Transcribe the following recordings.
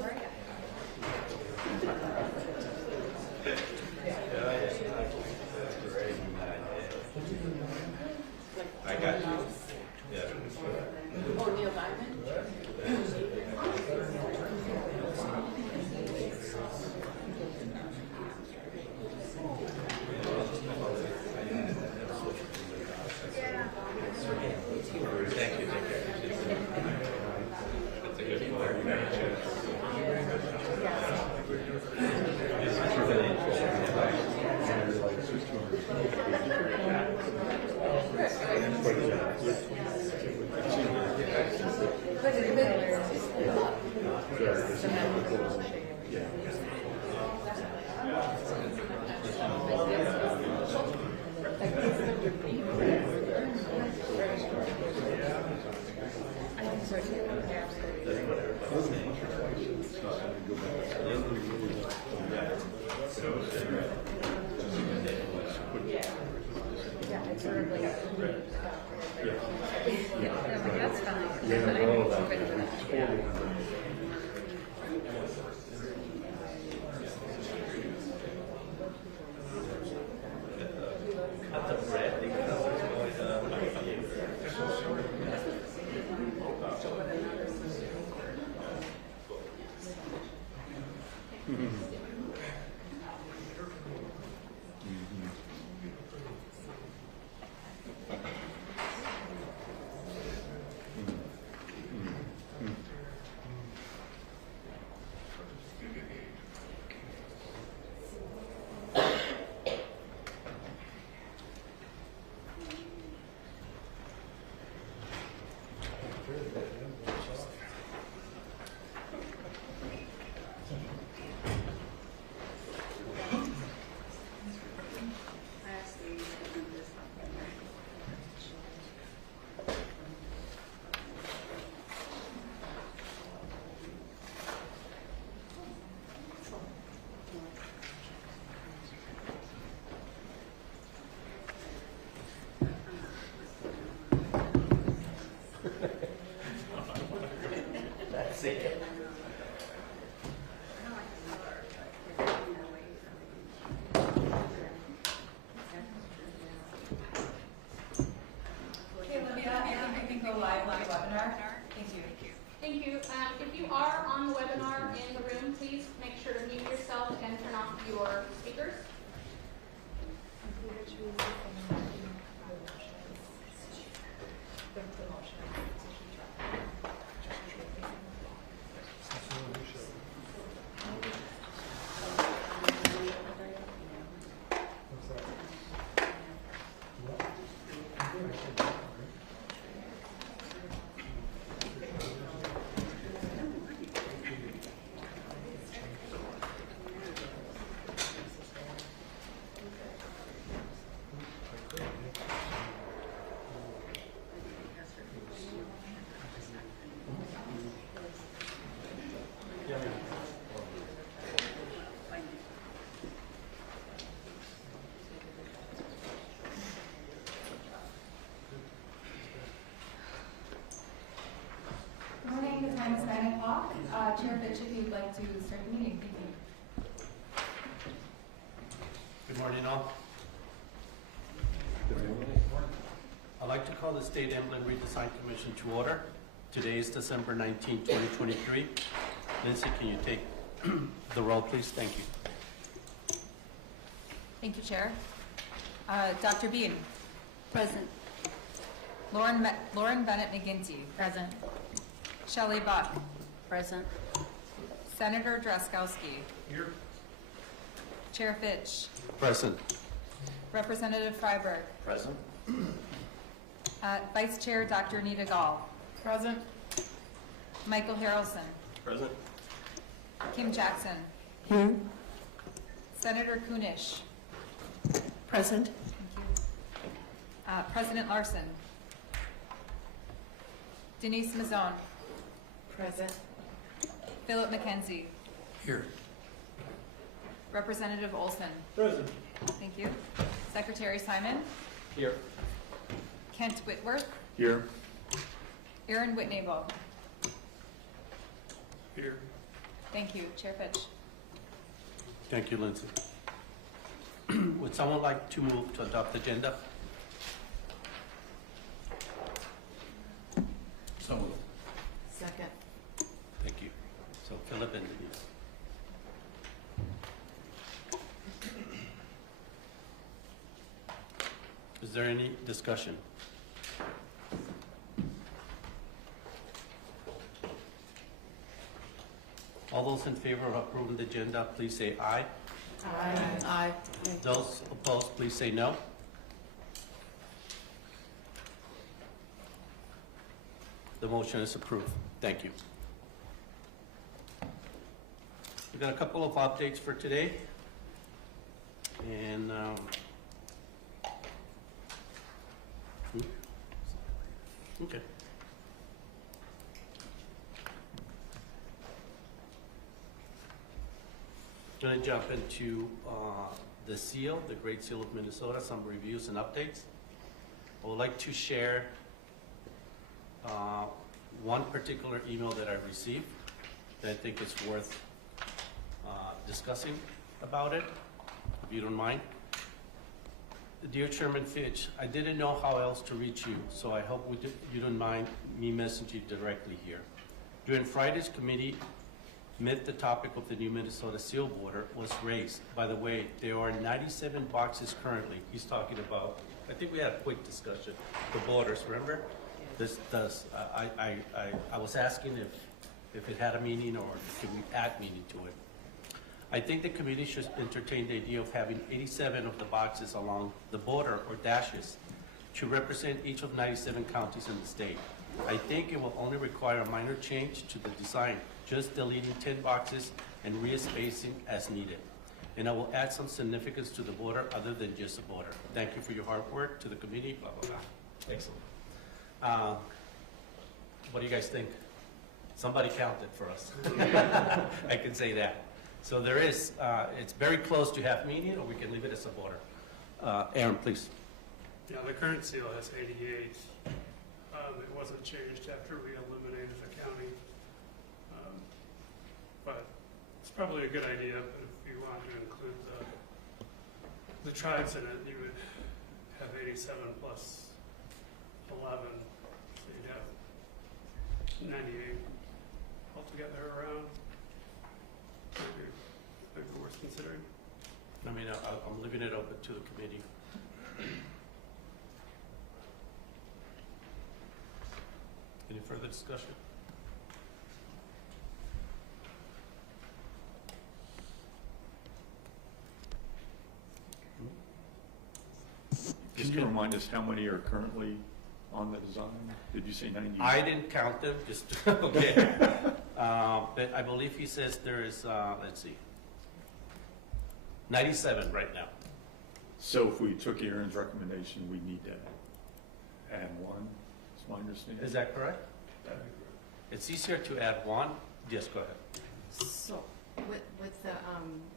I got you. Yeah. Oh, Neil Diamond? Thank you. That's a good point. That's fine. That's it. Okay, Olivia, I think we can go live on the webinar. Thank you. Thank you. If you are on the webinar in the room, please make sure to mute yourself and turn off your speakers. Good morning, the time is 9 o'clock. Chair Fitch, if you'd like to start the meeting, thank you. Good morning, all. I'd like to call the State Emblem Redesign Commission to order. Today is December 19, 2023. Lindsay, can you take the roll, please? Thank you. Thank you, Chair. Dr. Bean. Present. Lauren Bennett McGinty. Present. Shelley Buck. Present. Senator Drazkowski. Here. Chair Fitch. Present. Representative Freiberg. Present. Vice Chair Dr. Anita Gall. Present. Michael Harrelson. Present. Kim Jackson. Here. Senator Kunish. Present. Thank you. President Larson. Denise Mazzone. Present. Philip McKenzie. Here. Representative Olson. Present. Thank you. Secretary Simon. Here. Kent Whitworth. Here. Aaron Whitnable. Here. Thank you, Chair Fitch. Thank you, Lindsay. Would someone like to move to adopt the agenda? So moved. Second. Thank you. So Philip and Denise. Is there any discussion? All those in favor of approving the agenda, please say aye. Aye. Aye. Those opposed, please say no. The motion is approved. Thank you. We've got a couple of updates for today. And okay. Going to jump into the seal, the Great Seal of Minnesota, some reviews and updates. I would like to share one particular email that I received that I think is worth discussing about it, if you don't mind. Dear Chairman Fitch, I didn't know how else to reach you, so I hope you don't mind me messaging you directly here. During Friday's committee, the topic of the new Minnesota seal border was raised. By the way, there are 97 boxes currently. He's talking about, I think we had a quick discussion, the borders, remember? This does, I was asking if it had a meaning or could we add meaning to it. I think the committee should entertain the idea of having 87 of the boxes along the border or dashes to represent each of 97 counties in the state. I think it will only require a minor change to the design, just deleting 10 boxes and re-spacing as needed. And I will add some significance to the border other than just a border. Thank you for your hard work, to the committee, blah, blah, blah. Excellent. What do you guys think? Somebody counted for us. I can say that. So there is, it's very close to half median, or we can leave it as a border. Aaron, please. Yeah, the current seal has 88. It wasn't changed after we eliminated the county. But it's probably a good idea, but if you want to include the tribes in it, you would have 87 plus 11, so you'd have 98 altogether around. Maybe worth considering. I mean, I'm leaving it open to the committee. Any further discussion? Can you remind us how many are currently on the design? Did you say 90? I didn't count them, just, okay. But I believe he says there is, let's see, 97 right now. So if we took Aaron's recommendation, we need to add one, is my understanding? Is that correct? That'd be great. It's easier to add one. Yes, go ahead. So, with the,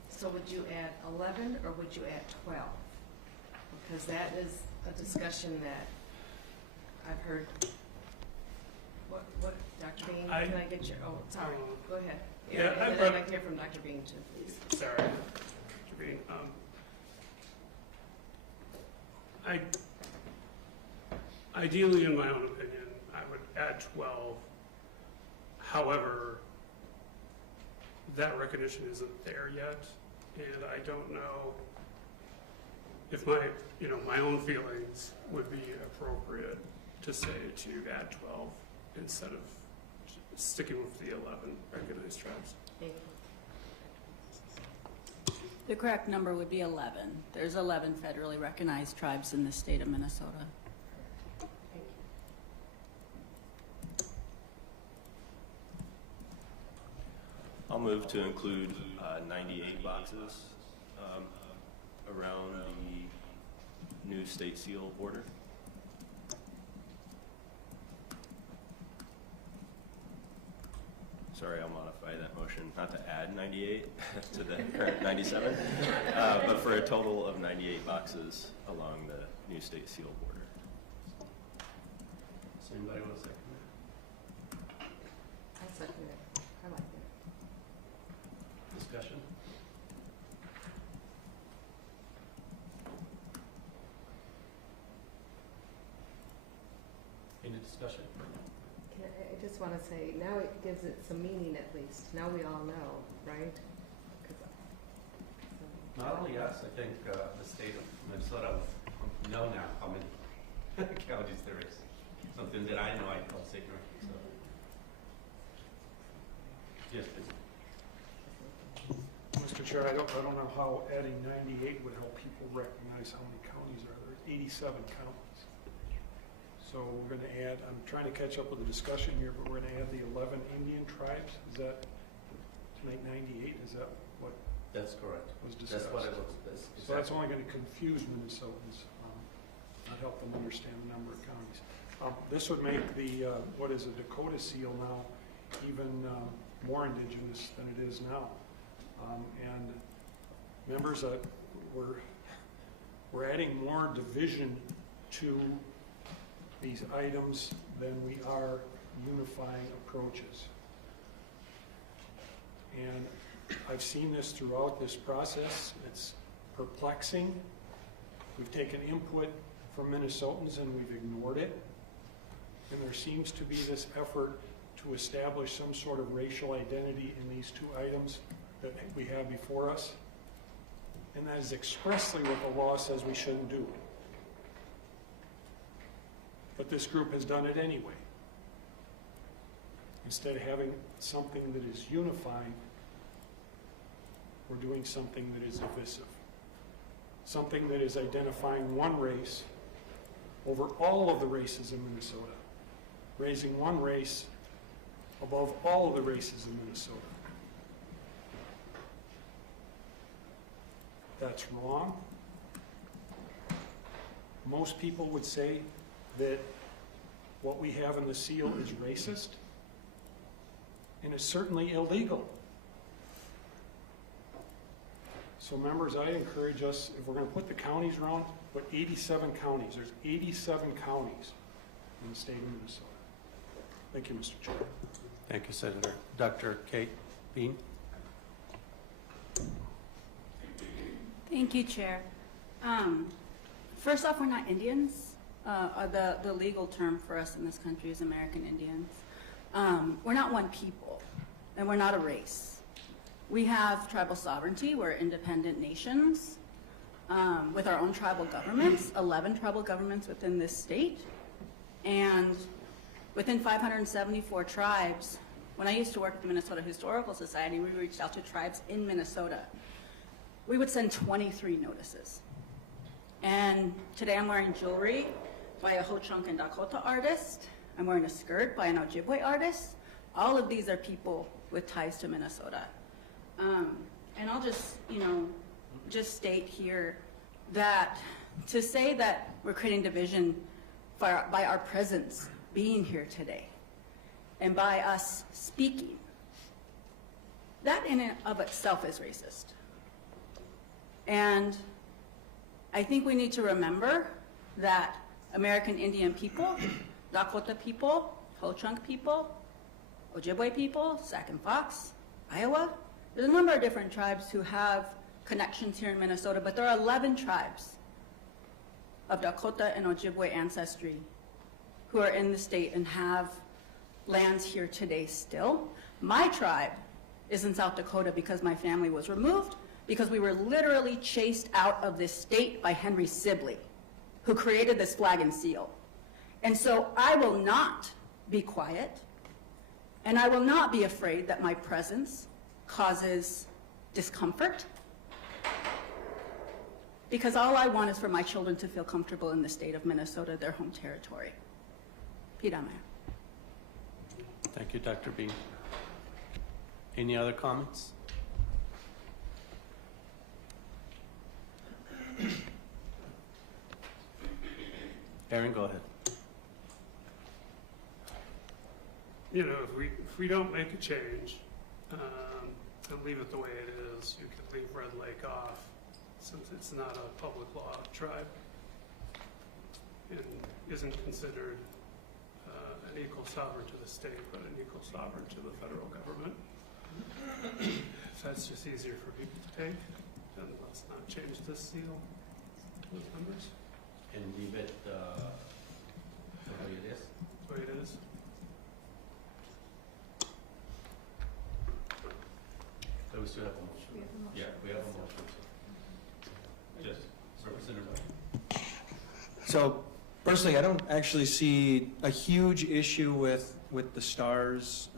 so would you add 11 or would you add 12? Because that is a discussion that I've heard. What, Dr. Bean, can I get your, oh, sorry, go ahead. Yeah, and then I'd like to hear from Dr. Bean too, please. Sorry, Dr. Bean. Ideally, in my own opinion, I would add 12. However, that recognition isn't there yet, and I don't know if my own feelings would be appropriate to say to add 12 instead of sticking with the 11 recognized tribes. The correct number would be 11. There's 11 federally recognized tribes in the state of Minnesota. I'll move to include 98 boxes around the new state seal border. Sorry, I'll modify that motion, not to add 98 to the current 97, but for a total of 98 boxes along the new state seal border. Does anybody want to second that? I second it. I like that. discussion? I just want to say, now it gives it some meaning at least. Now we all know, right? 'Cause, Not only us, I think the state of Minnesota know now how many counties there is. Something that I know I felt ignorant, so. Yes, please. Mr. Chair, I don't know how adding 98 would help people recognize how many counties are there. 87 counties. So we're going to add, I'm trying to catch up with the discussion here, but we're going to add the 11 Indian tribes. Is that, to make 98, is that what That's correct. was discussed? That's what it was. So that's only going to confuse Minnesotans, not help them understand the number of counties. This would make the, what is a Dakota seal now, even more indigenous than it is now. And members, we're adding more division to these items than we are unifying approaches. And I've seen this throughout this process. It's perplexing. We've taken input from Minnesotans and we've ignored it. And there seems to be this effort to establish some sort of racial identity in these two items that we have before us. And that is expressly what the law says we shouldn't do. But this group has done it anyway. Instead of having something that is unifying, we're doing something that is divisive. Something that is identifying one race over all of the races in Minnesota. Raising one race above all of the races in Minnesota. That's wrong. Most people would say that what we have in the seal is racist, and it's certainly illegal. So members, I encourage us, if we're going to put the counties around, put 87 counties. There's 87 counties in the state of Minnesota. Thank you, Mr. Chair. Thank you, Senator. Dr. Kate Bean. Thank you, Chair. First off, we're not Indians. The legal term for us in this country is American Indians. We're not one people, and we're not a race. We have tribal sovereignty. We're independent nations with our own tribal governments, 11 tribal governments within this state. And within 574 tribes, when I used to work at the Minnesota Historical Society, we reached out to tribes in Minnesota. We would send 23 notices. And today I'm wearing jewelry by a Ho-Chunk and Dakota artist. I'm wearing a skirt by an Ojibwe artist. All of these are people with ties to Minnesota. And I'll just, just state here that to say that we're creating division by our presence being here today and by us speaking, that in and of itself is racist. And I think we need to remember that American Indian people, Dakota people, Ho-Chunk people, Ojibwe people, Sac and Fox, Iowa, there's a number of different tribes who have connections here in Minnesota, but there are 11 tribes of Dakota and Ojibwe ancestry who are in the state and have lands here today still. My tribe is in South Dakota because my family was removed, because we were literally chased out of this state by Henry Sibley, who created this flag and seal. And so I will not be quiet, and I will not be afraid that my presence causes discomfort, because all I want is for my children to feel comfortable in the state of Minnesota, their home territory. Pidame. Thank you, Dr. Bean. Any other comments? Aaron, go ahead. If we don't make a change and leave it the way it is, you could leave Red Lake off since it's not a public law tribe and isn't considered an equal sovereign to the state, but an equal sovereign to the federal government. If that's just easier for people to take, then let's not change this seal, those numbers. And leave it the way it is? the way it is. So we still have a motion. Yeah, we have a motion. Yes, Representative. So personally, I don't actually see a huge issue with the stars,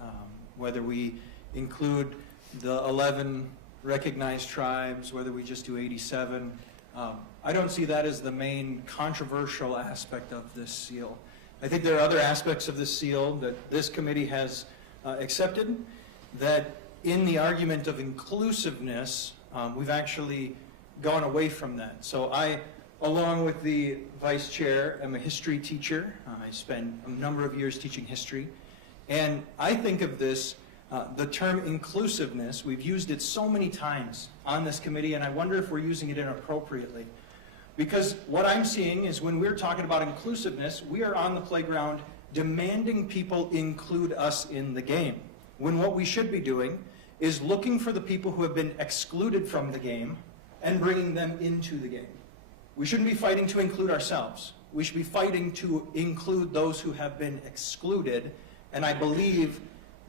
whether we include the 11 recognized tribes, whether we just do 87. I don't see that as the main controversial aspect of this seal. I think there are other aspects of this seal that this committee has accepted, that in the argument of inclusiveness, we've actually gone away from that. So I, along with the vice chair, am a history teacher. I spent a number of years teaching history. And I think of this, the term inclusiveness, we've used it so many times on this committee, and I wonder if we're using it inappropriately. Because what I'm seeing is when we're talking about inclusiveness, we are on the playground demanding people include us in the game. When what we should be doing is looking for the people who have been excluded from the game and bringing them into the game. We shouldn't be fighting to include ourselves. We should be fighting to include those who have been excluded. And I believe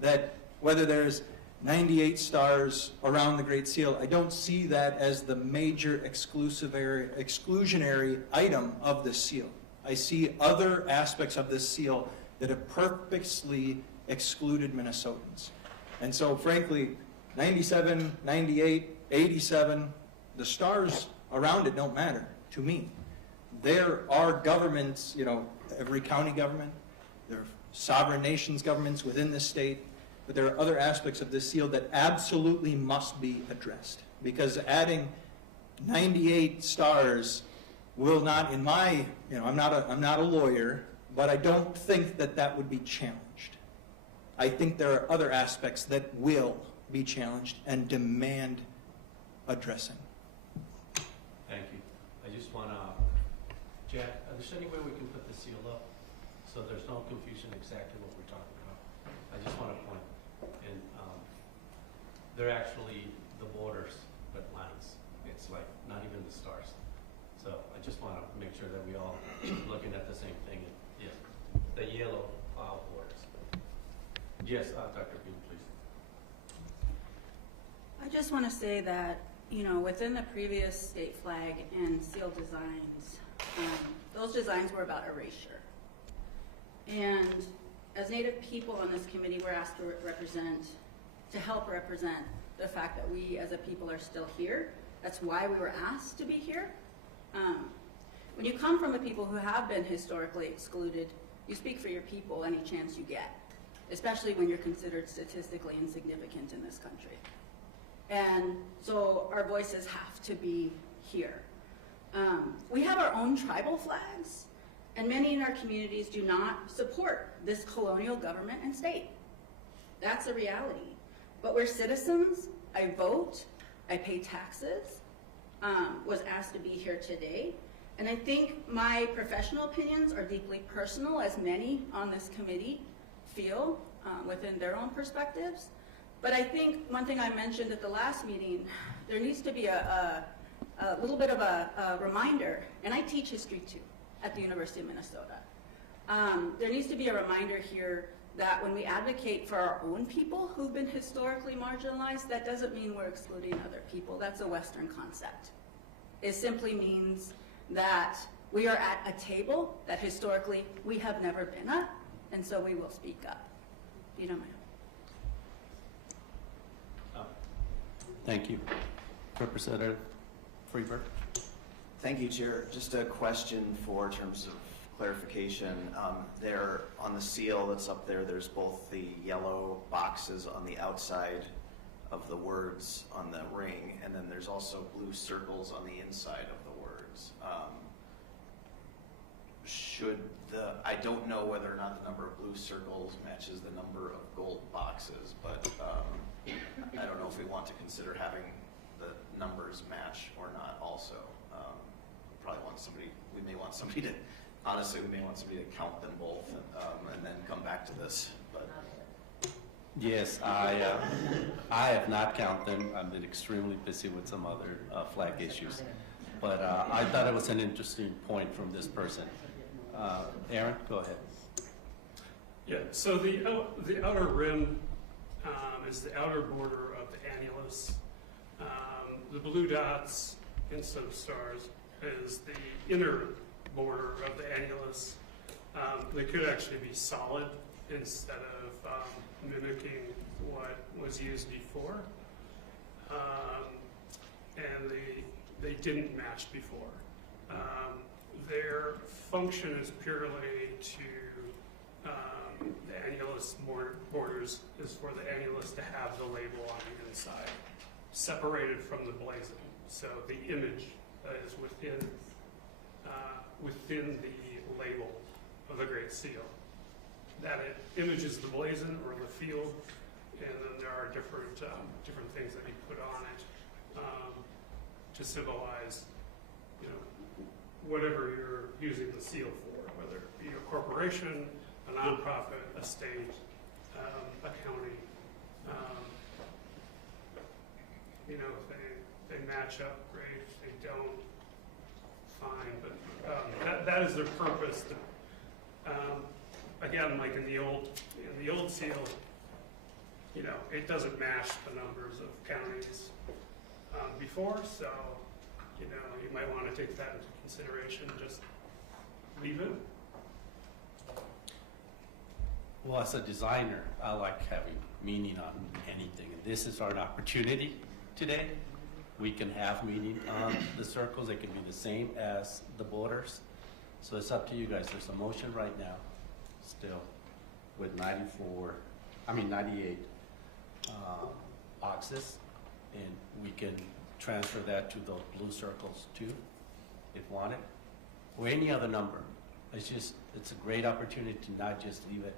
that whether there's 98 stars around the Great Seal, I don't see that as the major exclusionary item of this seal. I see other aspects of this seal that have purposely excluded Minnesotans. And so frankly, 97, 98, 87, the stars around it don't matter to me. There are governments, you know, every county government, there are sovereign nations governments within this state, but there are other aspects of this seal that absolutely must be addressed. Because adding 98 stars will not, in my, you know, I'm not a lawyer, but I don't think that that would be challenged. I think there are other aspects that will be challenged and demand addressing. Thank you. I just want to, Jack, is there any way we can put the seal up so there's no confusion exactly what we're talking about? I just want to point, and they're actually the borders, but lines. It's like not even the stars. So I just want to make sure that we all looking at the same thing. Yes, the yellow borders. Yes, Dr. Bean, please. I just want to say that, you know, within the previous state flag and seal designs, those designs were about erasure. And as Native people on this committee, we're asked to help represent the fact that we as a people are still here. That's why we were asked to be here. When you come from a people who have been historically excluded, you speak for your people any chance you get, especially when you're considered statistically insignificant in this country. And so our voices have to be here. We have our own tribal flags, and many in our communities do not support this colonial government and state. That's a reality. But we're citizens, I vote, I pay taxes, was asked to be here today. And I think my professional opinions are deeply personal, as many on this committee feel within their own perspectives. But I think one thing I mentioned at the last meeting, there needs to be a little bit of a reminder, and I teach history too at the University of Minnesota. There needs to be a reminder here that when we advocate for our own people who've been historically marginalized, that doesn't mean we're excluding other people. That's a Western concept. It simply means that we are at a table that historically we have never been at, and so we will speak up. You don't mind. Thank you. Representative Freeberg. Thank you, Chair. Just a question for terms of clarification. There on the seal that's up there, there's both the yellow boxes on the outside of the words on the ring, and then there's also blue circles on the inside of the words. I don't know whether or not the number of blue circles matches the number of gold boxes, but I don't know if we want to consider having the numbers match or not also. We may want somebody to, honestly, we may want somebody to count them both and then come back to this. But Yes, I have not counted them. I've been extremely busy with some other flag issues. But I thought it was an interesting point from this person. Aaron, go ahead. Yeah, so the outer rim is the outer border of the annulus. The blue dots instead of stars is the inner border of the annulus. They could actually be solid instead of mimicking what was used before. And they didn't match before. Their function is purely to, the annulus borders is for the annulus to have the label on the inside, separated from the blazon. So the image is within the label of the Great Seal. That image is the blazon or the field, and then there are different things that you put on it to symbolize, whatever you're using the seal for, whether it be a corporation, a nonprofit, a state, a county. If they match up, great. If they don't, fine. But that is their purpose. Again, like in the old seal, it doesn't match the numbers of counties before, so you might want to take that into consideration. Just leave it. Well, as a designer, I like having meaning on anything, and this is our opportunity today. We can have meaning on the circles. They can be the same as the borders. So it's up to you guys. There's a motion right now, still, with 98 boxes, and we can transfer that to those blue circles too, if wanted, or any other number. It's a great opportunity to not just leave it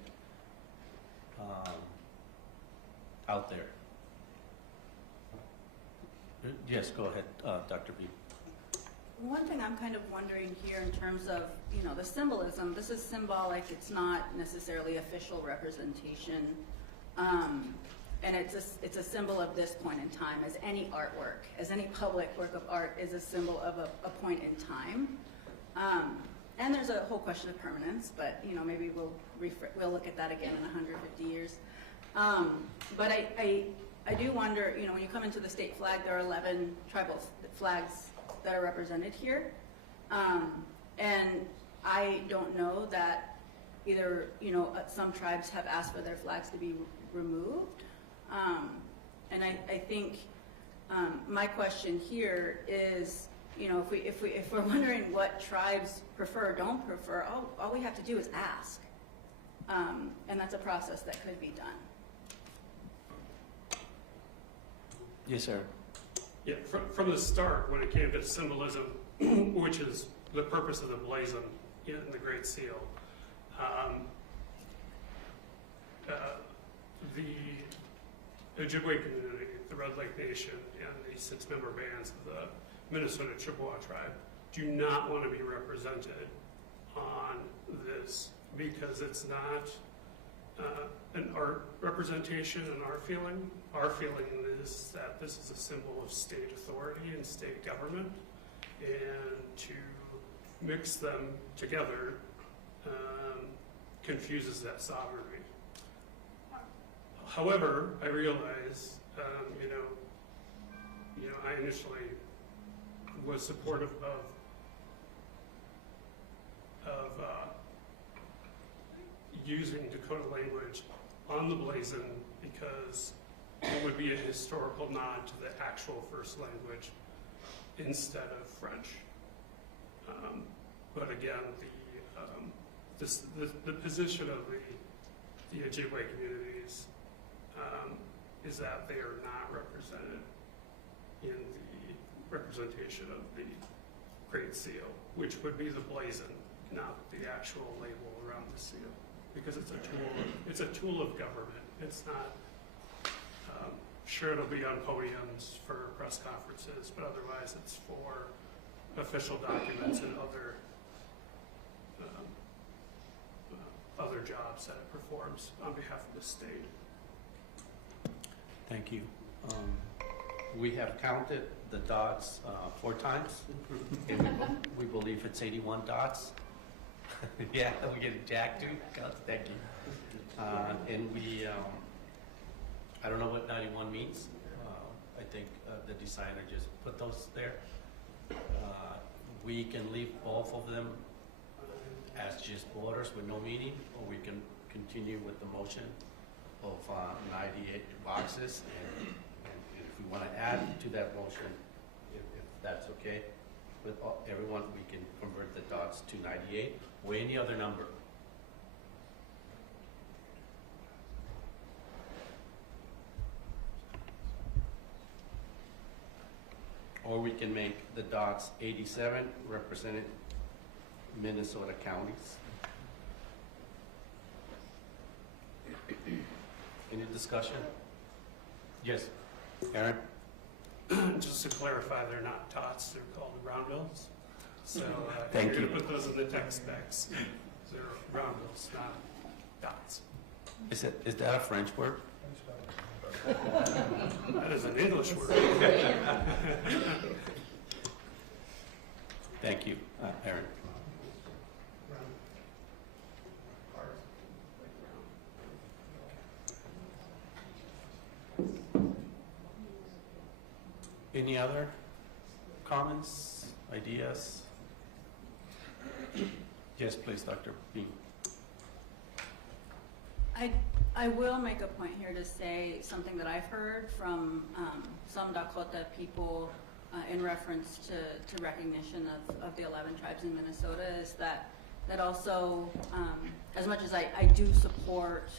out there. Yes, go ahead, Dr. B. One thing I'm kind of wondering here in terms of, the symbolism, this is symbolic, it's not necessarily official representation. And it's a symbol of this point in time, as any artwork, as any public work of art is a symbol of a point in time. And there's a whole question of permanence, but maybe we'll look at that again in 150 years. But I do wonder, when you come into the state flag, there are 11 tribal flags that are represented here. And I don't know that either, some tribes have asked for their flags to be removed. And I think my question here is, if we're wondering what tribes prefer or don't prefer, all we have to do is ask. And that's a process that could be done. Yes, sir. Yeah, from the start, when it came to symbolism, which is the purpose of the blazon in the Great Seal, the Ojibwe community, the Red Lake Nation, and the 6-member bands of the Minnesota Chippewa tribe do not want to be represented on this because it's not an art representation in our feeling. Our feeling is that this is a symbol of state authority and state government, and to mix them together confuses that sovereignty. However, I realize, I initially was supportive of using Dakota language on the blazon because it would be a historical nod to the actual first language instead of French. But again, the position of the Ojibwe communities is that they are not represented in the representation of the Great Seal, which would be the blazon, not the actual label around the seal, because it's a tool of government. It's not. Sure, it'll be on podiums for press conferences, but otherwise it's for official documents and other jobs that it performs on behalf of the state. Thank you. We have counted the dots 4 times, and we believe it's 81 dots. Yeah, we get Jack too. God, thank you. And we, I don't know what 91 means. I think the designer just put those there. We can leave both of them as just borders with no meaning, or we can continue with the motion of 98 boxes. And if we want to add to that motion, if that's okay with everyone, we can convert the dots to 98 or any other number. Or we can make the dots 87 represented Minnesota counties. Any discussion? Yes, Aaron? Just to clarify, they're not tots, they're called round bills. So Thank you're you. gonna put those in the text specs. They're round bills, not dots. Is that a French word? That is an English word. Thank you, Aaron. Any other comments, ideas? Yes, please, Dr. Bean. I will make a point here to say something that I've heard from some Dakota people in reference to recognition of the 11 tribes in Minnesota is that also, as much as I do support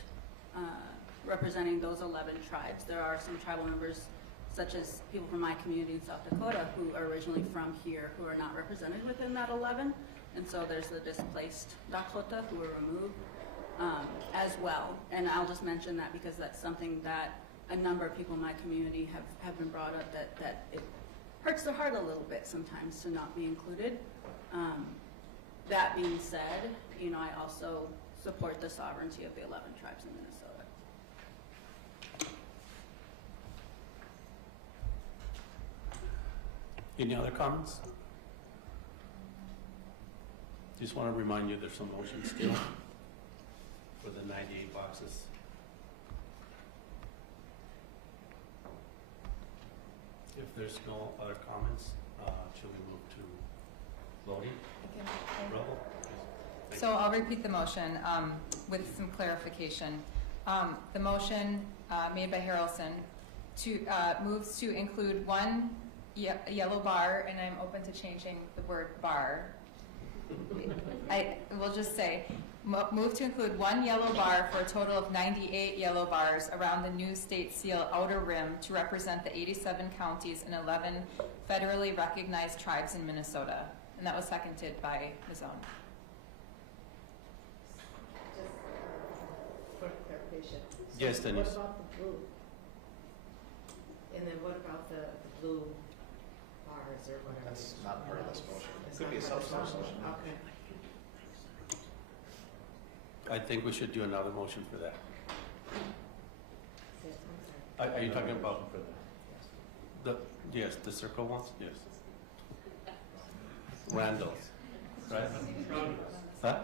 representing those 11 tribes, there are some tribal members, such as people from my community in South Dakota who are originally from here who are not represented within that 11. And so there's the displaced Dakota who were removed as well. And I'll just mention that because that's something that a number of people in my community have been brought up, that it hurts their heart a little bit sometimes to not be included. That being said, you know, I also support the sovereignty of the 11 tribes in Minnesota. Any other comments? Just want to remind you there's some motion still for the 98 boxes. If there's no other comments, should we move to voting? Rubble? Thank So you. I'll repeat the motion with some clarification. The motion made by Harrelson moves to include one yellow bar, and I'm open to changing the word bar. I will just say, move to include one yellow bar for a total of 98 yellow bars around the new state seal outer rim to represent the 87 counties and 11 federally recognized tribes in Minnesota. And that was seconded by Ms. Owen. Just for clarification. Yes, Denise. What about the blue? And then what about the blue bars or whatever? That's not part of this motion. It It's could not be a part of this substitute motion. Okay. I think we should do another motion for that. Yes, I'm sorry. Are you talking about yes, the circle ones? Yes. Randall, right? Round. Huh?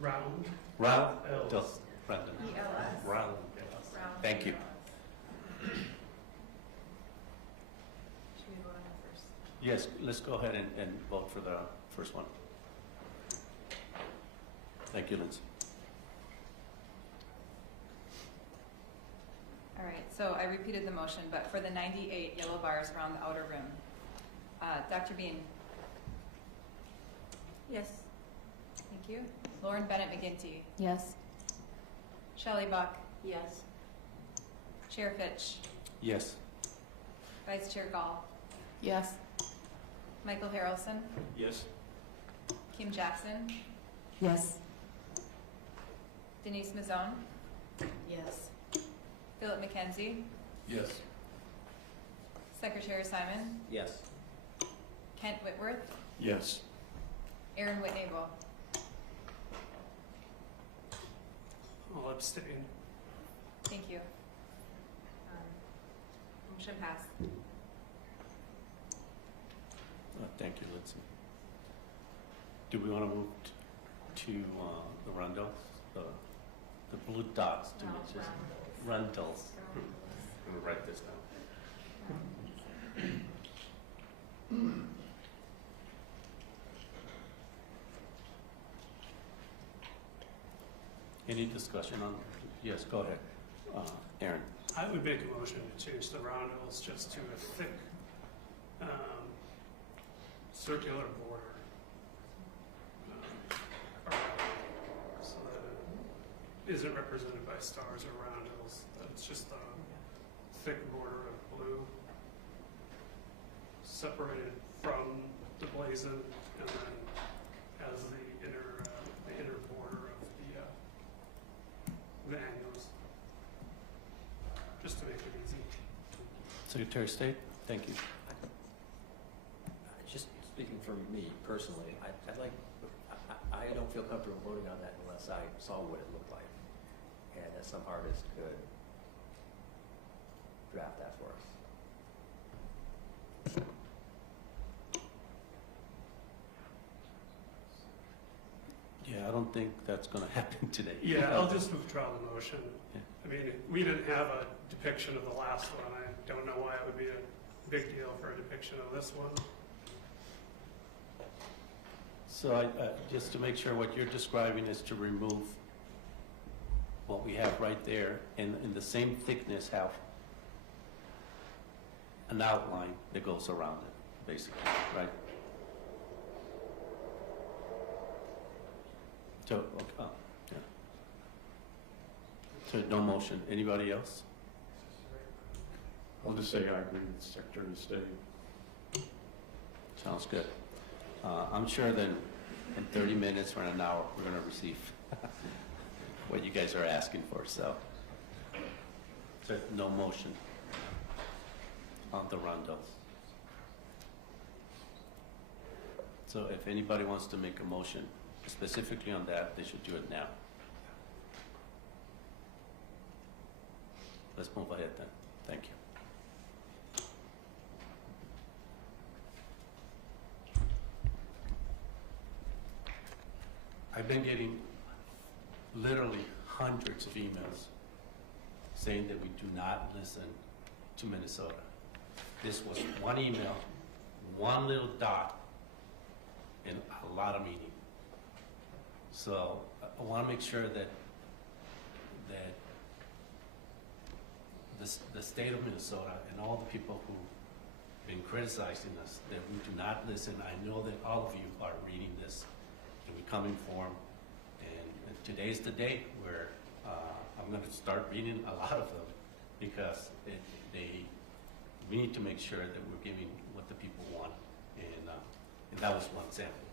Round. Round? Ls. Randall. ELS. Round. Thank you. Should we vote on that first? Yes, let's go ahead and vote for the first one. Thank you, Lindsay. All right, so I repeated the motion, but for the 98 yellow bars around the outer rim. Dr. Bean? Yes. Thank you. Lauren Bennett McGinty? Yes. Shelley Buck? Yes. Chair Fitch? Yes. Vice Chair Gall? Yes. Michael Harrelson? Yes. Kim Jackson? Yes. Denise Mazzone? Yes. Philip McKenzie? Yes. Secretary Simon? Yes. Kent Whitworth? Yes. Aaron Whitnable? I'll abstain. Thank you. Motion passed. Thank you, Lindsay. Do we want to move to the rundles, the blue dots to just rundles. I'm gonna write this down. Any discussion on, yes, go ahead. Aaron. I would make a motion to change the roundels just to a thick circular border. So that it isn't represented by stars or roundels, that it's just a thick border of blue separated from the blazon and then as the inner border of the angles, just to make it easy. Secretary of State, thank you. Just speaking for me personally, I don't feel comfortable voting on that unless I saw what it looked like, and that some artist could draft that for us. Yeah, I don't think that's going to happen today. Yeah, I'll just withdraw the motion. Yeah. I mean, we didn't have a depiction of the last one. I don't know why it would be a big deal for a depiction of this one. So just to make sure what you're describing is to remove what we have right there and in the same thickness have an outline that goes around it, basically, right? So, okay, yeah. So no motion. Anybody else? I'll just say I agree with the Secretary of State. Sounds good. I'm sure then in 30 minutes or in an hour, we're going to receive what you guys are asking for, so no motion on the rundles. So if anybody wants to make a motion specifically on that, they should do it now. Let's move ahead then. Thank you. I've been getting literally hundreds of emails saying that we do not listen to Minnesota. This was one email, one little dot, and a lot of meaning. So I want to make sure that the state of Minnesota and all the people who've been criticizing us, that we do not listen. I know that all of you are reading this and we come informed. And today's the day where I'm going to start reading a lot of them because we need to make sure that we're giving what the people want. And that was one sample.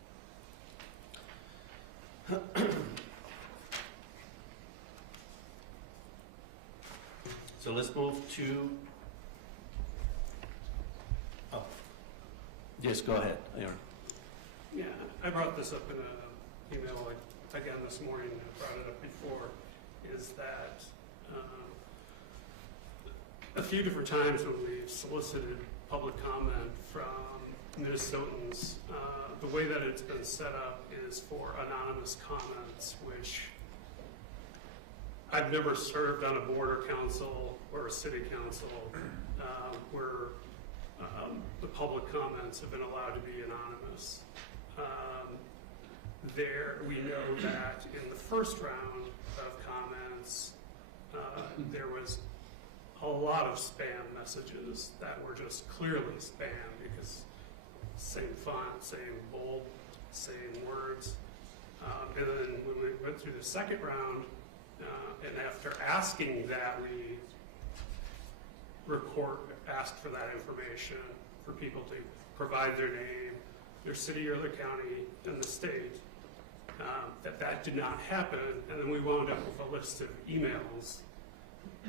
So let's move to, oh, yes, go ahead, Aaron. Yeah, I brought this up in an email again this morning. I brought it up before, is that a few different times when we've solicited public comment from Minnesotans, the way that it's been set up is for anonymous comments, which I've never served on a board or council or a city council where the public comments have been allowed to be anonymous. We know that in the first round of comments, there was a lot of spam messages that were just clearly spam because same font, same bold, same words. And then when we went through the second round, and after asking that, we asked for that information for people to provide their name, their city or their county, and the state. That did not happen, and then we wound up with a list of emails,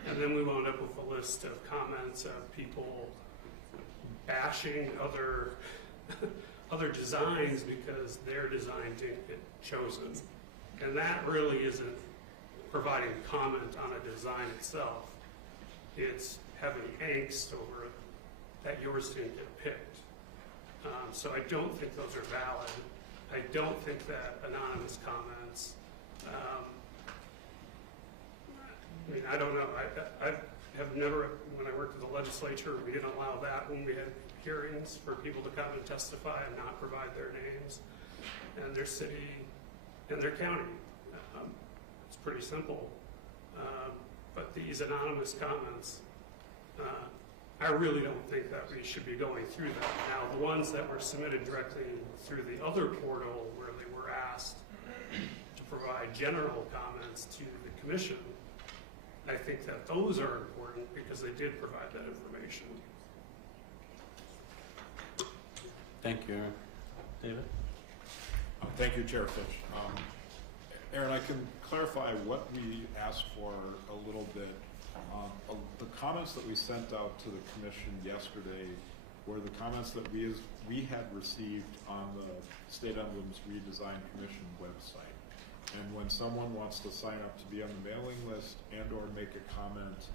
and then we wound up with a list of comments of people bashing other designs because their design didn't get chosen. And that really isn't providing comment on a design itself. It's having angst over that yours didn't get picked. So I don't think those are valid. I don't think that anonymous comments, I mean, I don't know, I have never, when I worked at the legislature, we didn't allow that when we had hearings for people to come and testify and not provide their names and their city and their county. It's pretty simple. But these anonymous comments, I really don't think that we should be going through that. Now, the ones that were submitted directly through the other portal where they were asked to provide general comments to the commission, I think that those are important because they did provide that information. Thank you, Aaron. David? Thank you, Chair Fitch. Aaron, I can clarify what we asked for a little bit. The comments that we sent out to the commission yesterday were the comments that we had received on the State Emblems Redesign Commission website. And when someone wants to sign up to be on the mailing list and or make a comment,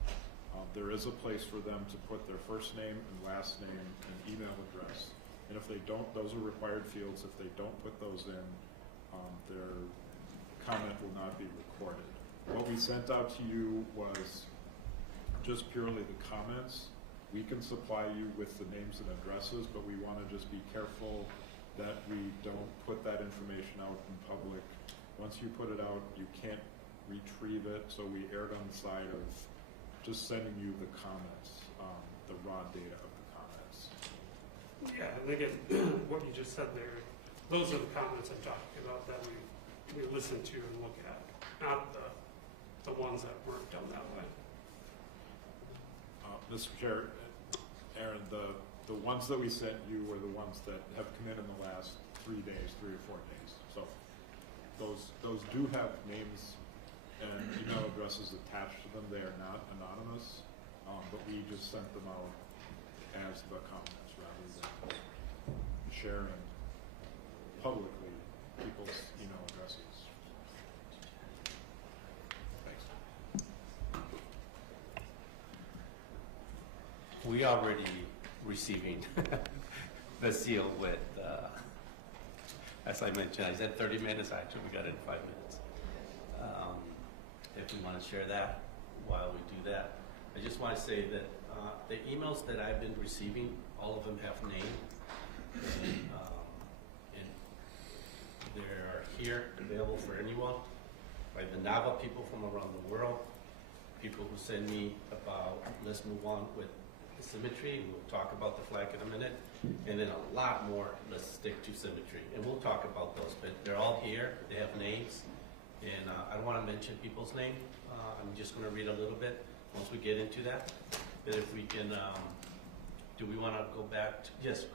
there is a place for them to put their first name and last name and email address. And if they don't, those are required fields. If they don't put those in, their comment will not be recorded. What we sent out to you was just purely the comments. We can supply you with the names and addresses, but we want to just be careful that we don't put that information out in public. Once you put it out, you can't retrieve it, so we erred on the side of just sending you the comments, the raw data of the comments. Yeah, and again, what you just said there, those are the comments I'm talking about that we listen to and look at, not the ones that weren't done that way. Mr. Chair, Aaron, the ones that we sent you were the ones that have come in the last 3 days, 3 or 4 days. So those do have names and email addresses attached to them. They are not anonymous, but we just sent them out as the comments rather than sharing publicly people's email addresses. Thanks. We already receiving the seal with, as I mentioned, I said 30 minutes, actually we got it in 5 minutes. If we want to share that while we do that, I just want to say that the emails that I've been receiving, all of them have name, and they're here, available for anyone, by the NAVA people from around the world, people who send me about, let's move on with the symmetry, and we'll talk about the flag in a minute, and then a lot more, let's stick to symmetry, and we'll talk about those, but they're all here, they have names, and I don't want to mention people's name. I'm just going to read a little bit once we get into that. But if we can, do we want to go back to, yes,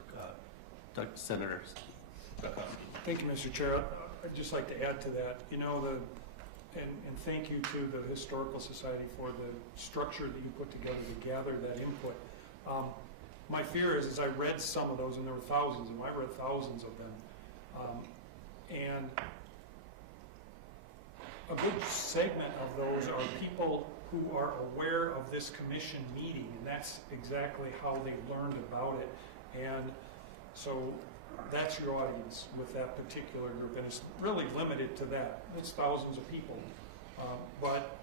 Senator Rakowski. Thank you, Mr. Chair. I'd just like to add to that, you know, and thank you to the Historical Society for the structure that you put together to gather that input. My fear is, as I read some of those, and there were thousands of them, I read thousands of them, and a good segment of those are people who are aware of this commission meeting, and that's exactly how they learned about it. And so that's your audience with that particular group, and it's really limited to that. It's thousands of people, but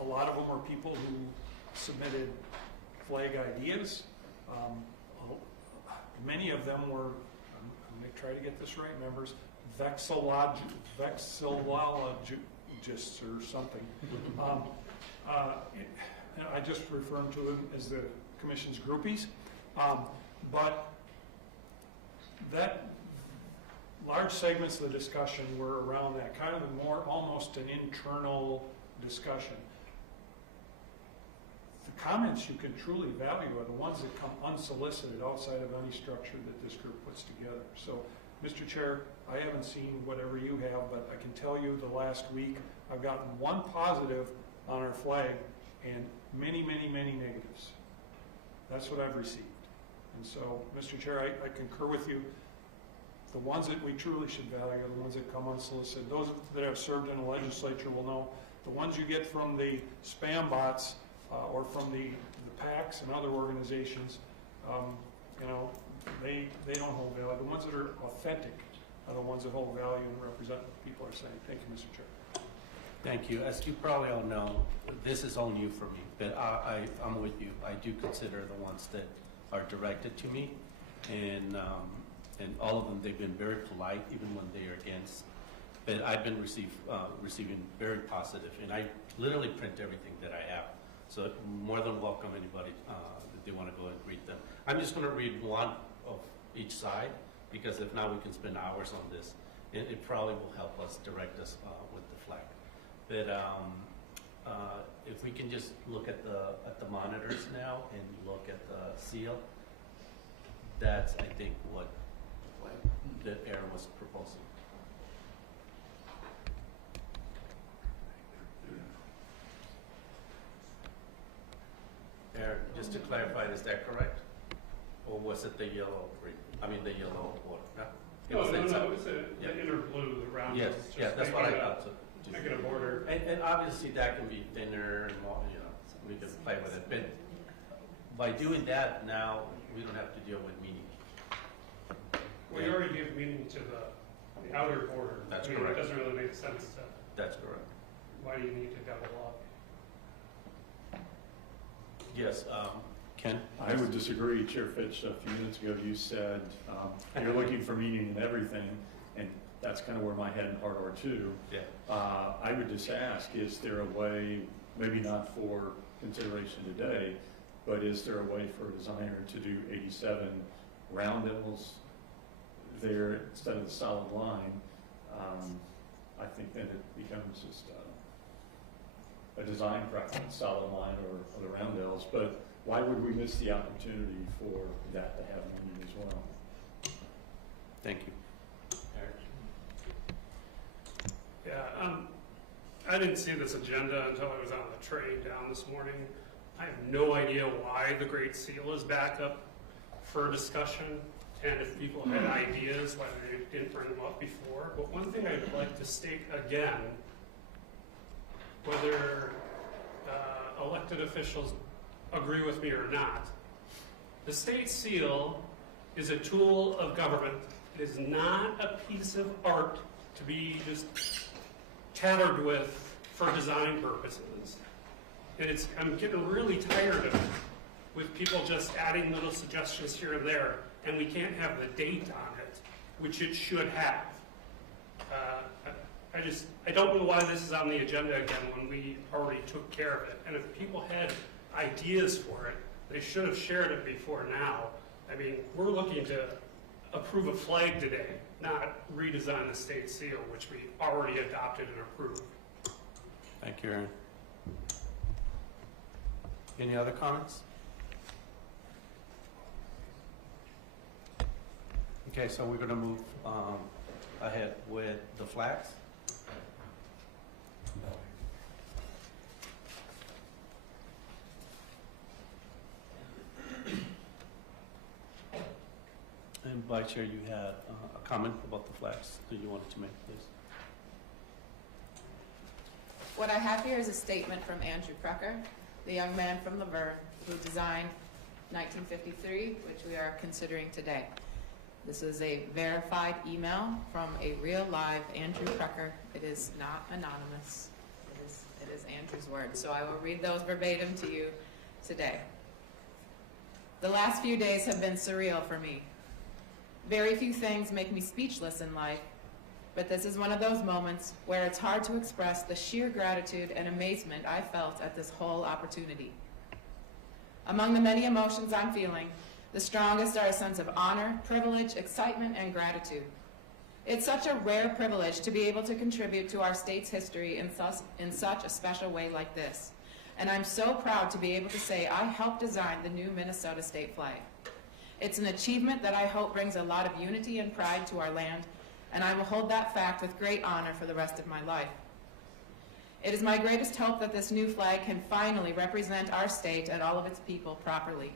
a lot of them are people who submitted flag ideas. Many of them were, I'm going to try to get this right, members, vexillologists or something. I just refer to them as the commission's groupies. But that large segments of the discussion were around that, kind of a more almost an internal discussion. The comments you can truly value are the ones that come unsolicited outside of any structure that this group puts together. So, Mr. Chair, I haven't seen whatever you have, but I can tell you the last week I've gotten one positive on our flag and many, many, many negatives. That's what I've received. And so, Mr. Chair, I concur with you. The ones that we truly should value are the ones that come unsolicited. Those that have served in the legislature will know the ones you get from the spam bots or from the PACs and other organizations, you know, they don't hold value. The ones that are authentic are the ones that hold value and represent what people are saying. Thank you, Mr. Chair. Thank you. As you probably all know, this is all new for me, but I'm with you. I do consider the ones that are directed to me, and all of them, they've been very polite, even when they are against. But I've been receiving very positive, and I literally print everything that I have. So more than welcome anybody that they want to go and read them. I'm just going to read one of each side, because if not, we can spend hours on this. It probably will help us direct us with the flag. But if we can just look at the monitors now and look at the seal, that's, I think, what Aaron was proposing. Aaron, just to clarify, is that correct? Or was it the yellow green? I mean, the yellow water? No, No, it was the inner blue, the round. Yes, just yeah, that's what I thought. So making a border. and obviously that can be thinner and more, you know, we can play with it. But by doing that now, we don't have to deal with meaning. Well, you already give meaning to the outer border. That's I mean, correct. It doesn't really make sense to, That's correct. why do you need to double up? Yes, Ken? I would disagree, Chair Fitch. A few minutes ago, you said you're looking for meaning in everything, and that's kind of where my head and heart are too. Yeah. I would just ask, is there a way, maybe not for consideration today, but is there a way for a designer to do 87 roundels there instead of the solid line? I think then it becomes just a design preference, solid line or the roundels. But why would we miss the opportunity for that to have meaning as well? Thank you. Eric? Yeah, I didn't see this agenda until I was on the train down this morning. I have no idea why the Great Seal is back up for discussion, and if people had ideas why they didn't bring them up before. But one thing I would like to state again, whether elected officials agree with me or not, the state seal is a tool of government. It is not a piece of art to be just tattered with for design purposes. And I'm getting really tired of it, with people just adding little suggestions here and there, and we can't have the date on it, which it should have. I don't know why this is on the agenda again when we already took care of it. And if people had ideas for it, they should have shared it before now. I mean, we're looking to approve a flag today, not redesign the state seal, which we already adopted and approved. Thank you, Aaron. Any other comments? Okay, so we're going to move ahead with the flags. And Vice Chair, you had a comment about the flags that you wanted to make, please. What I have here is a statement from Andrew Precker, the young man from Laverne who designed 1953, which we are considering today. This is a verified email from a real live Andrew Precker. It is not anonymous. It is Andrew's words. So I will read those verbatim to you today. The last few days have been surreal for me. Very few things make me speechless in life, but this is one of those moments where it's hard to express the sheer gratitude and amazement I felt at this whole opportunity. Among the many emotions I'm feeling, the strongest are a sense of honor, privilege, excitement, and gratitude. It's such a rare privilege to be able to contribute to our state's history in such a special way like this. And I'm so proud to be able to say I helped design the new Minnesota state flag. It's an achievement that I hope brings a lot of unity and pride to our land, and I will hold that fact with great honor for the rest of my life. It is my greatest hope that this new flag can finally represent our state and all of its people properly.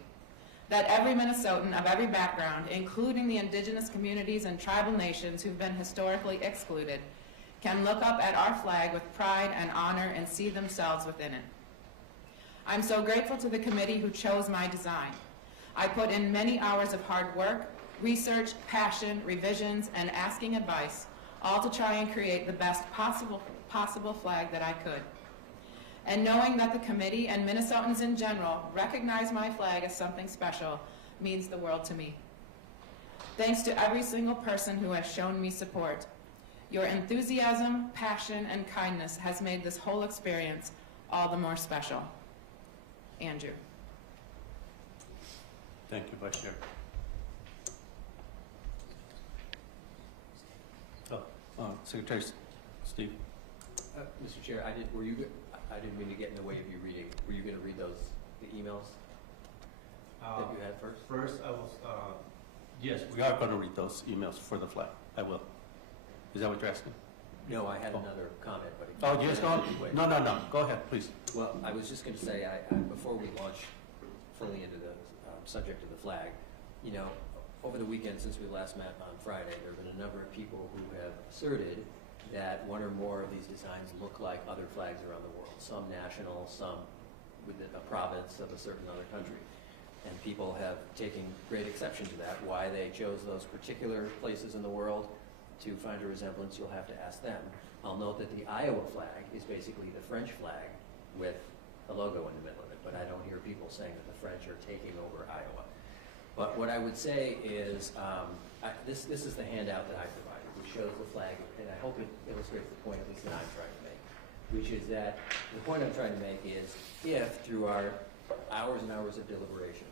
That every Minnesotan of every background, including the indigenous communities and tribal nations who've been historically excluded, can look up at our flag with pride and honor and see themselves within it. I'm so grateful to the committee who chose my design. I put in many hours of hard work, research, passion, revisions, and asking advice, all to try and create the best possible flag that I could. And knowing that the committee and Minnesotans in general recognize my flag as something special means the world to me. Thanks to every single person who has shown me support. Your enthusiasm, passion, and kindness has made this whole experience all the more special. Andrew. Thank you, Vice Chair. Secretary Steve. Mr. Chair, I didn't mean to get in the way of you reading. Were you going to read the emails that you had first? First, I was, yes, we are going to read those emails for the flag. I will. Is that what you're asking? No, I had another comment, but. Oh, yes, go on. No. Go ahead, please. Well, I was just going to say, before we launch fully into the subject of the flag, you know, over the weekend since we last met on Friday, there have been a number of people who have asserted that one or more of these designs look like other flags around the world, some national, some within a province of a certain other country. And people have taken great exception to that. Why they chose those particular places in the world to find a resemblance, you'll have to ask them. I'll note that the Iowa flag is basically the French flag with a logo in the middle of it, but I don't hear people saying that the French are taking over Iowa. But what I would say is, this is the handout that I provided, which shows the flag, and I hope it illustrates the point, at least that I'm trying to make, which is that the point I'm trying to make is, if through our hours and hours of deliberation,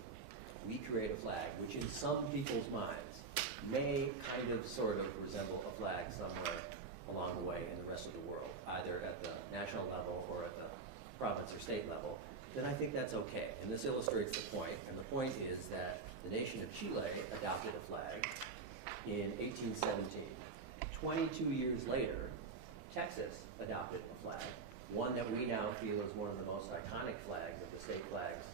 we create a flag which in some people's minds may kind of sort of resemble a flag somewhere along the way in the rest of the world, either at the national level or at the province or state level, then I think that's okay. And this illustrates the point, and the point is that the nation of Chile adopted a flag in 1817. 22 years later, Texas adopted a flag, one that we now feel is one of the most iconic flags of the state flags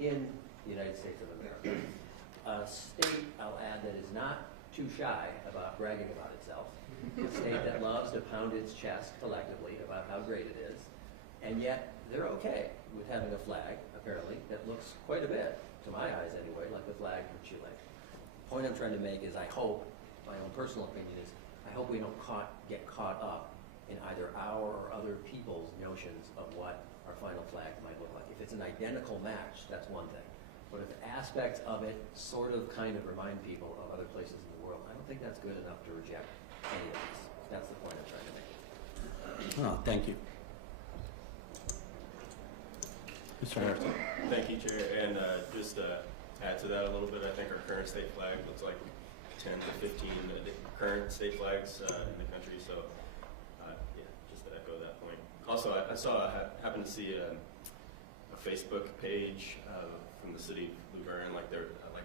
in the United States of America. A state, I'll add, that is not too shy about bragging about itself, a state that loves to pound its chest collectively about how great it is, and yet they're okay with having a flag, apparently, that looks quite a bit, to my eyes anyway, like the flag for Chile. The point I'm trying to make is I hope, my own personal opinion is, I hope we don't get caught up in either our or other people's notions of what our final flag might look like. If it's an identical match, that's one thing. But if aspects of it sort of kind of remind people of other places in the world, I don't think that's good enough to reject any of these. That's the point I'm trying to make. Oh, thank you. Mr. Harrison. Thank you, Chair. And just to add to that a little bit, I think our current state flag looks like 10 to 15 current state flags in the country. So, yeah, just to echo that point. Also, I happened to see a Facebook page from the city of Luverne, like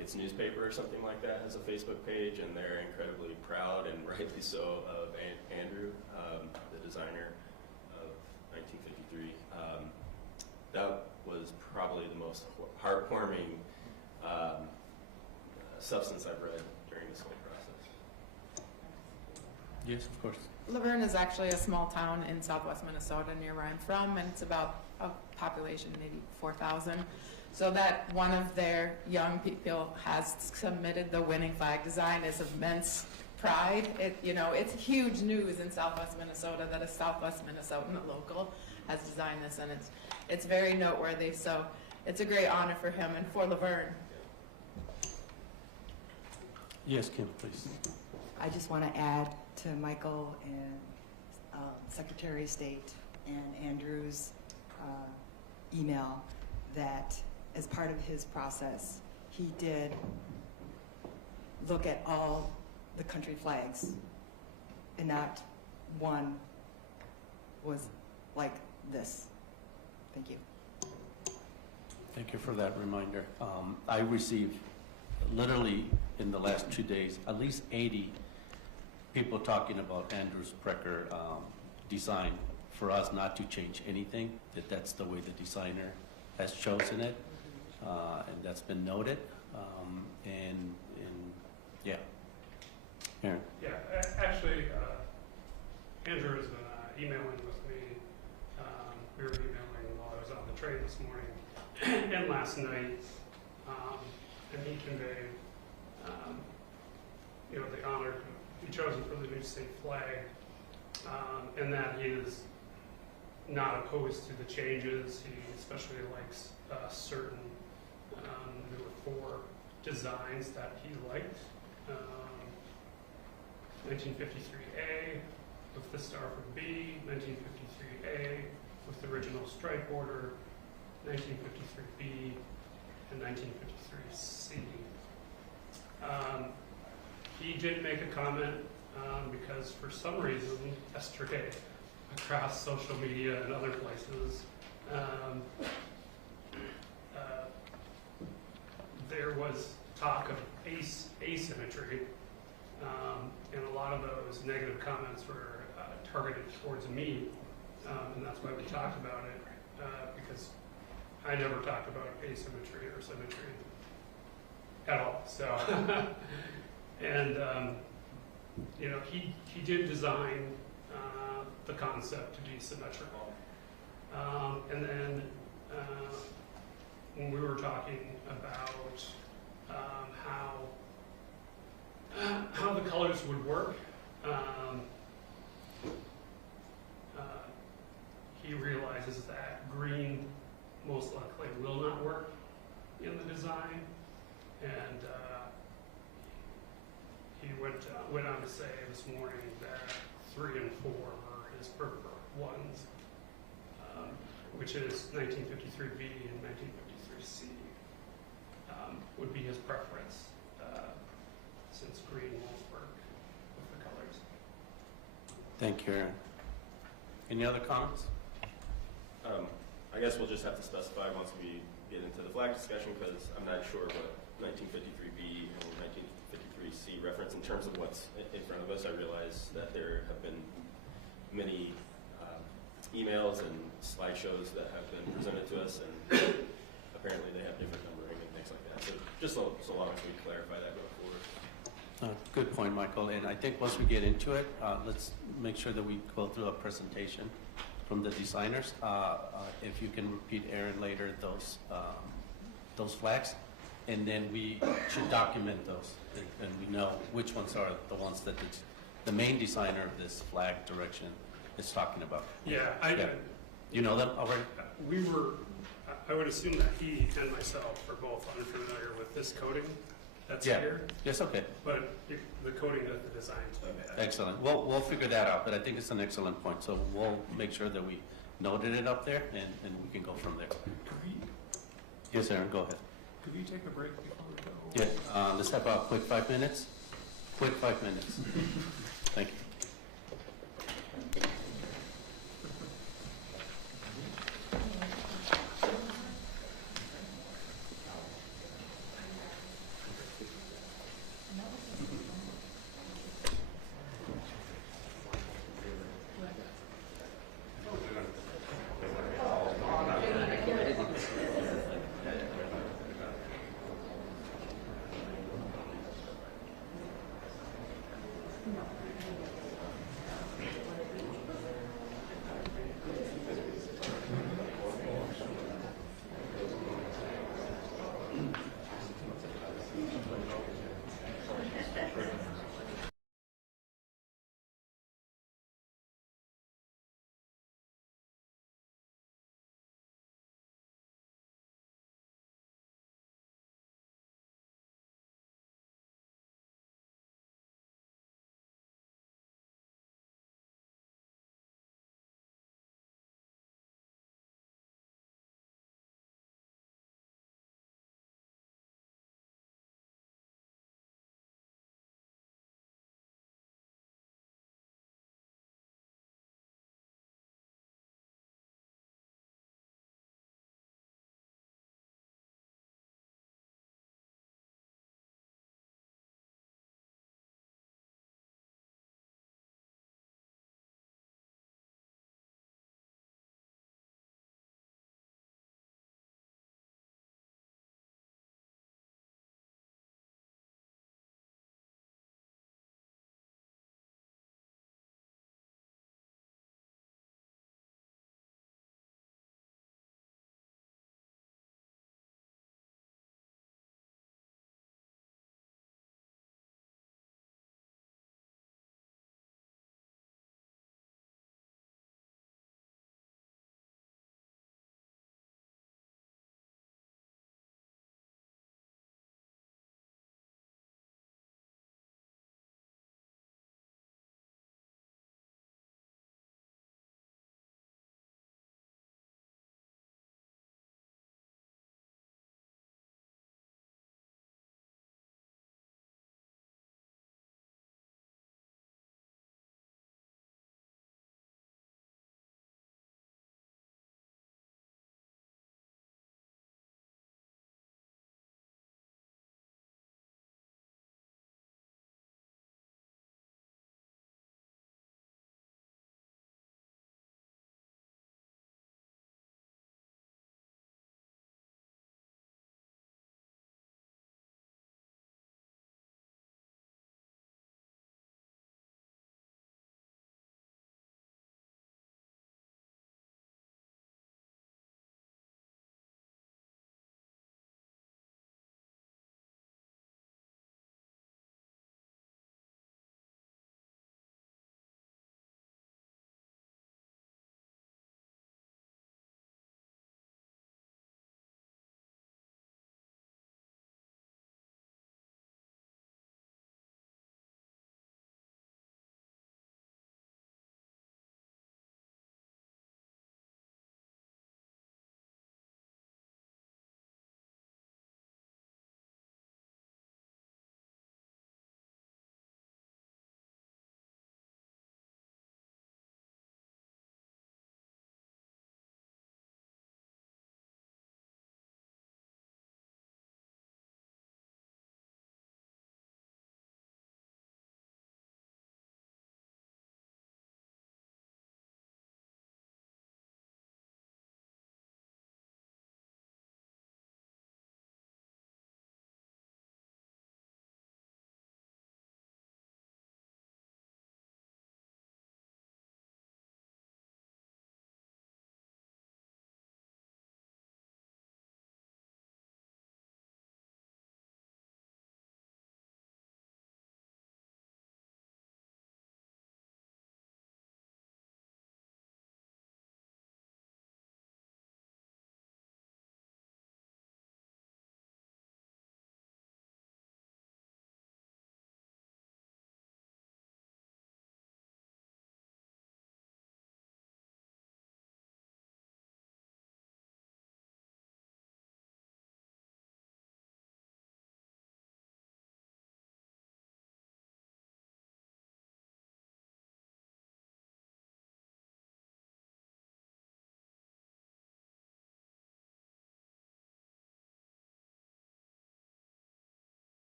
its newspaper or something like that has a Facebook page, and they're incredibly proud and rightly so of Andrew, the designer of 1953. That was probably the most heartwarming substance I've read during this whole process. Yes, of course. Laverne is actually a small town in southwest Minnesota near where I'm from, and it's about a population maybe 4,000. So that one of their young people has submitted the winning flag design is immense pride. It's huge news in southwest Minnesota that a southwest Minnesotan local has designed this, and it's very noteworthy. So it's a great honor for him and for Laverne. Yes, Kim, please. I just want to add to Michael and Secretary of State and Andrew's email that as part of his process, he did look at all the country flags, and not one was like this. Thank you. Thank you for that reminder. I received literally in the last 2 days at least 80 people talking about Andrew's Precker design for us not to change anything, that's the way the designer has chosen it, and that's been noted. And yeah. Aaron. Yeah, actually, Andrew has been emailing with me. We were emailing while I was on the train this morning and last night, and he conveyed you know, the honor to be chosen for the new state flag, and that he is not opposed to the changes. He especially likes certain, there were 4 designs that he liked. 1953A with the star for B, 1953A with the original stripe border, 1953B, and 1953C. He did make a comment because for some reason yesterday across social media and other places, there was talk of asymmetry, and a lot of those negative comments were targeted towards me, and that's why we talked about it, because I never talked about asymmetry or symmetry at all. So, and you know, he did design the concept to be symmetrical, and then when we were talking about how the colors would work, he realizes that green most likely will not work in the design, and he went on to say this morning that 3 and 4 are his preferred ones, which is 1953B and 1953C would be his preference, since green won't work with the colors. Thank you, Aaron. Any other comments? I guess we'll just have to specify once we get into the flag discussion, because I'm not sure what 1953B and 1953C reference in terms of what's in front of us. I realize that there have been many emails and slideshows that have been presented to us, and apparently they have different numbering and things like that. So just so long as we clarify that going forward. Good point, Michael. And I think once we get into it, let's make sure that we go through a presentation from the designers. If you can repeat, Aaron, later those flags, and then we should document those, and we know which ones are the ones that the main designer of this flag direction is talking about. Yeah, You know them already? I would assume that he and myself are both unfamiliar with this coding that's here. Yes, okay. But the coding that the design's been had. Excellent. We'll figure that out, but I think it's an excellent point. So we'll make sure that we noted it up there, and we can go from there. Yes, Aaron, go ahead. Could we take a break before we go? Yeah, let's have a quick 5 minutes. Quick 5 minutes. Thank you. No.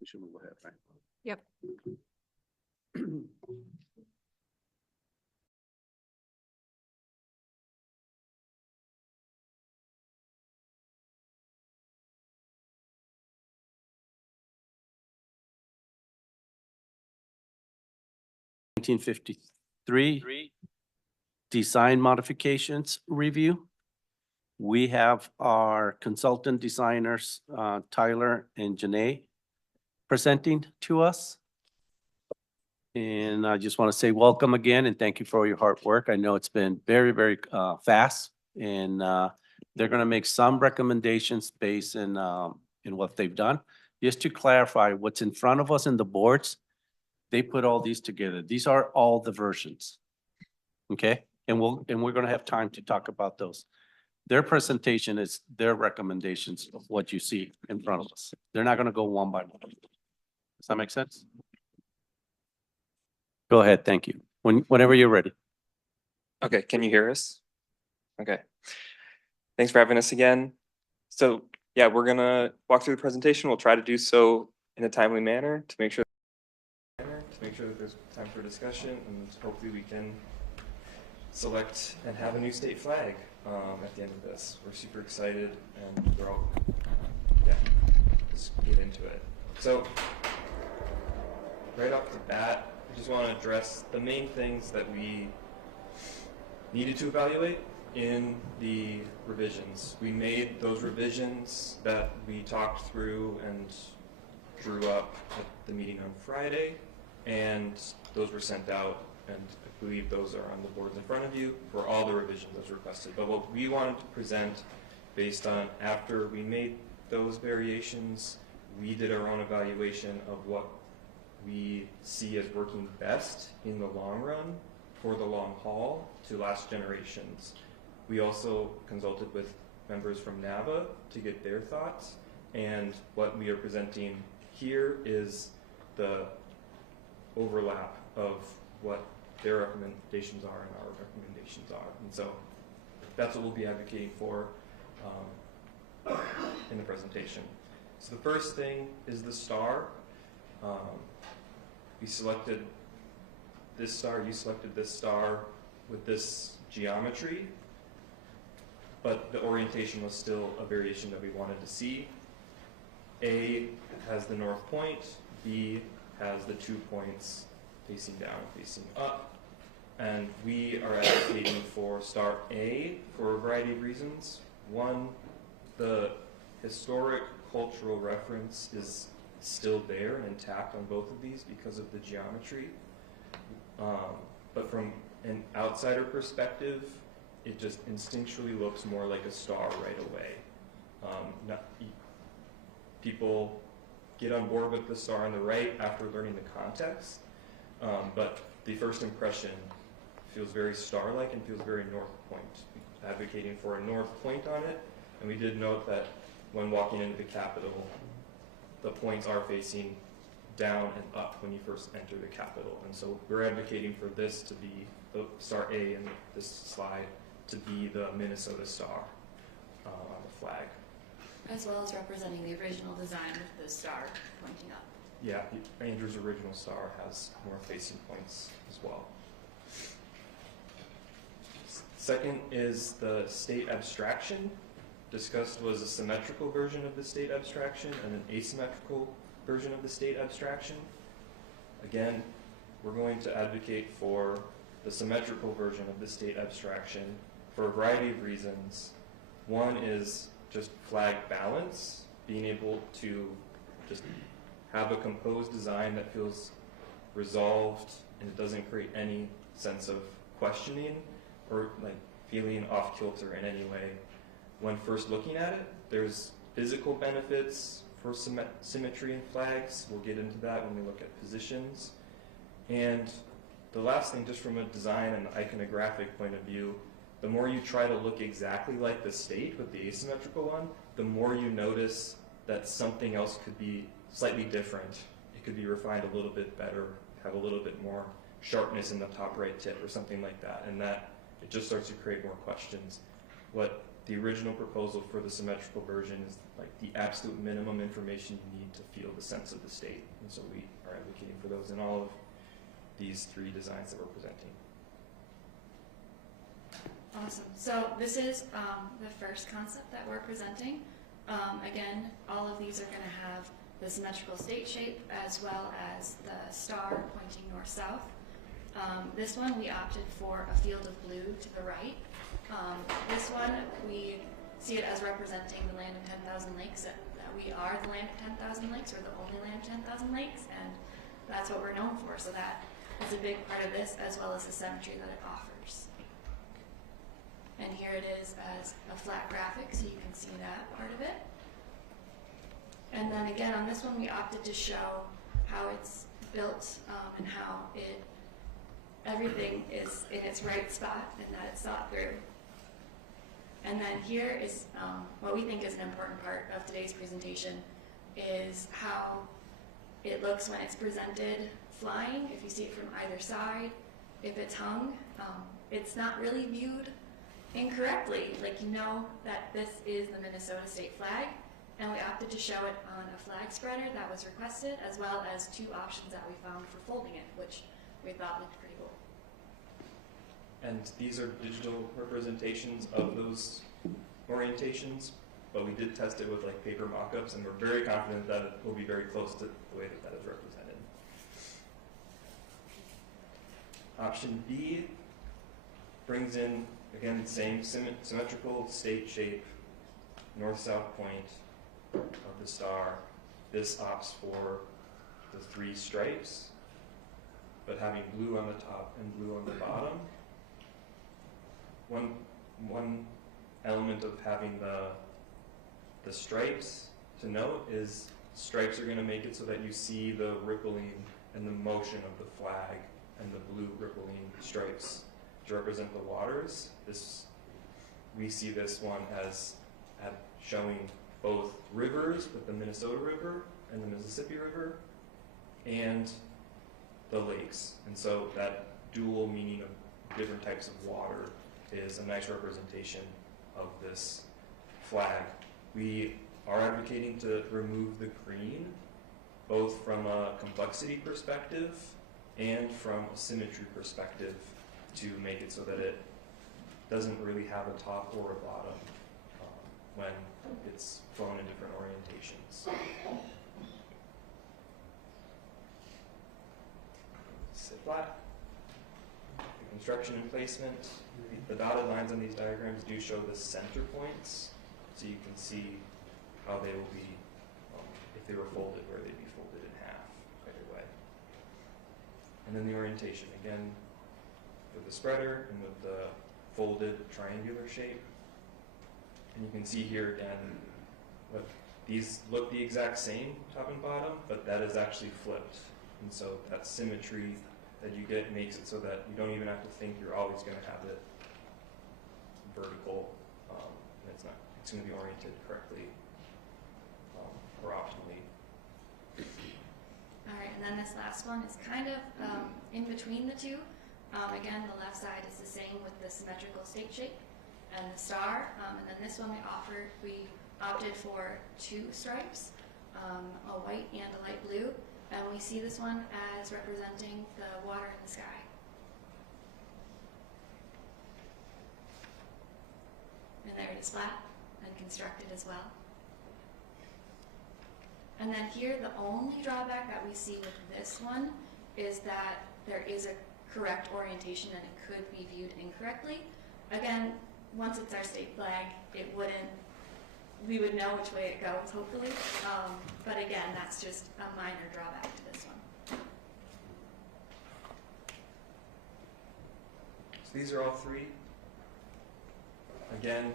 we should move ahead, right? Yep. $1953 design modifications review. We have our consultant designers, Tyler and Janae, presenting to us. And I just want to say welcome again and thank you for all your hard work. I know it's been very, very fast, and they're going to make some recommendations based in what they've done. Just to clarify, what's in front of us in the boards, they put all these together. These are all the versions. Okay? And we're going to have time to talk about those. Their presentation is their recommendations of what you see in front of us. They're not going to go one by one. Does that make sense? Go ahead. Thank you. Whenever you're ready. Okay, can you hear us? Okay. Thanks for having us again. So yeah, we're gonna walk through the presentation. We'll try to do so in a timely manner to make sure that there's time for discussion, and hopefully we can select and have a new state flag at the end of this. We're super excited, and we're all, yeah, let's get into it. So right off the bat, I just want to address the main things that we needed to evaluate in the revisions. We made those revisions that we talked through and drew up at the meeting on Friday, and those were sent out, and I believe those are on the boards in front of you for all the revisions as requested. But what we wanted to present based on after we made those variations, we did our own evaluation of what we see as working best in the long run for the long haul to last generations. We also consulted with members from NAVA to get their thoughts, and what we are presenting here is the overlap of what their recommendations are and our recommendations are. And so that's what we'll be advocating for in the presentation. So the first thing is the star. We selected this star, you selected this star with this geometry, but the orientation was still a variation that we wanted to see. A has the north point, B has the 2 points facing down, facing up, and we are advocating for star A for a variety of reasons. One, the historic cultural reference is still there and intact on both of these because of the geometry. But from an outsider perspective, it just instinctually looks more like a star right away. People get on board with the star on the right after learning the context, but the first impression feels very star-like and feels very north point, advocating for a north point on it. And we did note that when walking into the Capitol, the points are facing down and up when you first enter the Capitol. And so we're advocating for this to be the star A in this slide to be the Minnesota star on the flag. As well as representing the original design with the star pointing up. Yeah, Andrew's original star has north-facing points as well. Second is the state abstraction. Discussed was a symmetrical version of the state abstraction and an asymmetrical version of the state abstraction. Again, we're going to advocate for the symmetrical version of the state abstraction for a variety of reasons. One is just flag balance, being able to just have a composed design that feels resolved and it doesn't create any sense of questioning or like feeling off kilter in any way. When first looking at it, there's physical benefits for symmetry in flags. We'll get into that when we look at positions. And the last thing, just from a design and iconographic point of view, the more you try to look exactly like the state with the asymmetrical one, the more you notice that something else could be slightly different. It could be refined a little bit better, have a little bit more sharpness in the top right tip or something like that, and that it just starts to create more questions. What the original proposal for the symmetrical version is like the absolute minimum information you need to feel the sense of the state. And so we are advocating for those in all of these three designs that we're presenting. Awesome. So this is the first concept that we're presenting. Again, all of these are going to have the symmetrical state shape as well as the star pointing north-south. This one we opted for a field of blue to the right. This one we see it as representing the land of 10,000 lakes, that we are the land of 10,000 lakes, or the only land of 10,000 lakes, and that's what we're known for. So that is a big part of this, as well as the symmetry that it offers. And here it is as a flat graphic, so you can see that part of it. And then again, on this one, we opted to show how it's built and how everything is in its right spot and that it's thought through. And then here is what we think is an important part of today's presentation is how it looks when it's presented flying, if you see it from either side, if it's hung. It's not really viewed incorrectly. Like, you know that this is the Minnesota state flag, and we opted to show it on a flag spreader that was requested, as well as two options that we found for folding it, which we thought looked pretty cool. And these are digital representations of those orientations, but we did test it with like paper mock-ups, and we're very confident that it will be very close to the way that that is represented. Option B brings in, again, same symmetrical state shape, north-south point of the star. This opts for the three stripes, but having blue on the top and blue on the bottom. One element of having the stripes to note is stripes are going to make it so that you see the rippling and the motion of the flag and the blue rippling stripes to represent the waters. We see this one as showing both rivers, with the Minnesota River and the Mississippi River, and the lakes. And so that dual meaning of different types of water is a nice representation of this flag. We are advocating to remove the green, both from a complexity perspective and from a symmetry perspective, to make it so that it doesn't really have a top or a bottom when it's flown in different orientations. Sit flat. The construction and placement. The dotted lines on these diagrams do show the center points, so you can see how they will be, if they were folded, where they'd be folded in half either way. And then the orientation, again, with the spreader and with the folded triangular shape. And you can see here again, these look the exact same, top and bottom, but that is actually flipped. And so that symmetry that you get makes it so that you don't even have to think you're always going to have it vertical, and it's going to be oriented correctly or optimally. All right, and then this last one is kind of in between the two. Again, the left side is the same with the symmetrical state shape and the star, and then this one we opted for two stripes, a white and a light blue, and we see this one as representing the water in the sky. And there it is, flat and constructed as well. And then here, the only drawback that we see with this one is that there is a correct orientation and it could be viewed incorrectly. Again, once it's our state flag, we would know which way it goes, hopefully. But again, that's just a minor drawback to this one. So these are all three. Again,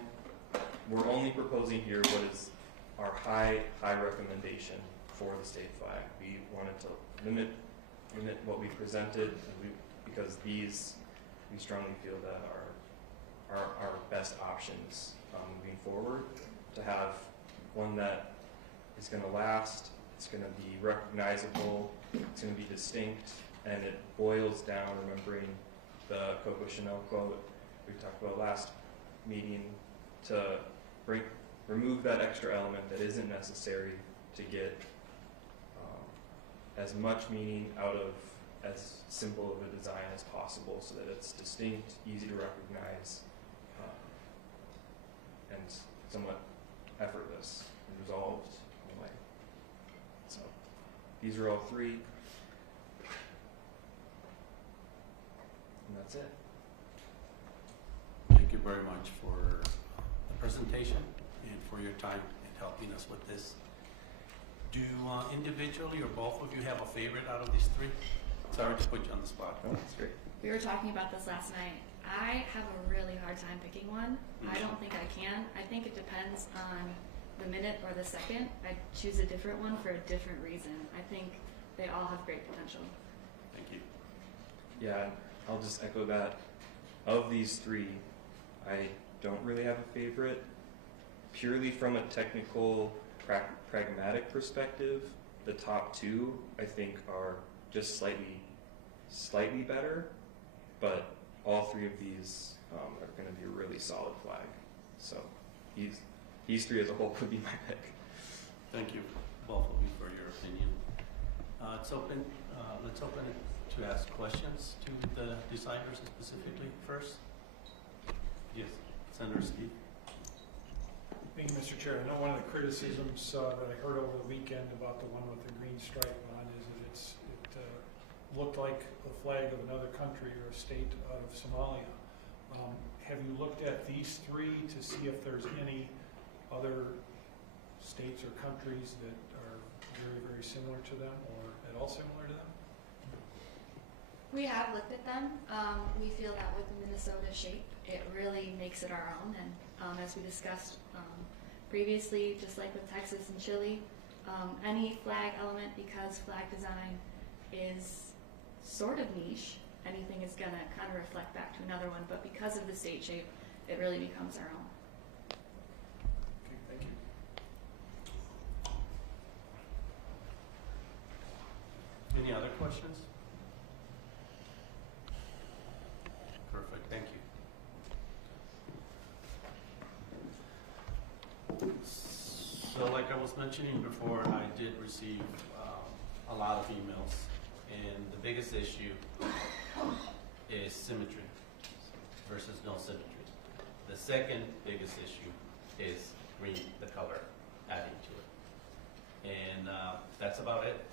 we're only proposing here what is our high recommendation for the state flag. We wanted to limit what we presented, because these we strongly feel that are our best options moving forward. To have one that is going to last, it's going to be recognizable, it's going to be distinct, and it boils down, remembering the Coco Chanel quote we talked about last meeting, to remove that extra element that isn't necessary to get as much meaning out of as simple of a design as possible, so that it's distinct, easy to recognize, and somewhat effortless and resolved in a way. So these are all three, and that's it. Thank you very much for the presentation and for your time in helping us with this. Do individually or both of you have a favorite out of these three? Sorry to put you on the spot. Oh, that's great. We were talking about this last night. I have a really hard time picking one. I don't think I can. I think it depends on the minute or the second. I choose a different one for a different reason. I think they all have great potential. Thank you. Yeah, I'll just echo that. Of these three, I don't really have a favorite. Purely from a technical, pragmatic perspective, the top two, I think, are just slightly better, but all three of these are going to be a really solid flag. So these three as a whole would be my pick. Thank you, both of you, for your opinion. It's open. Let's open it to ask questions to the designers specifically first. Yes, Senator Steve. Thank you, Mr. Chair. I know one of the criticisms that I heard over the weekend about the one with the green stripe on is that it looked like the flag of another country or a state out of Somalia. Have you looked at these three to see if there's any other states or countries that are very, very similar to them or at all similar to them? We have looked at them. We feel that with the Minnesota shape, it really makes it our own. And as we discussed previously, just like with Texas and Chile, any flag element, because flag design is sort of niche, anything is going to kind of reflect back to another one. But because of the state shape, it really becomes our own. Okay, thank you. Any other questions? Perfect, thank you. So like I was mentioning before, I did receive a lot of emails, and the biggest issue is symmetry versus no symmetry. The second biggest issue is green, the color, adding to it. And that's about it.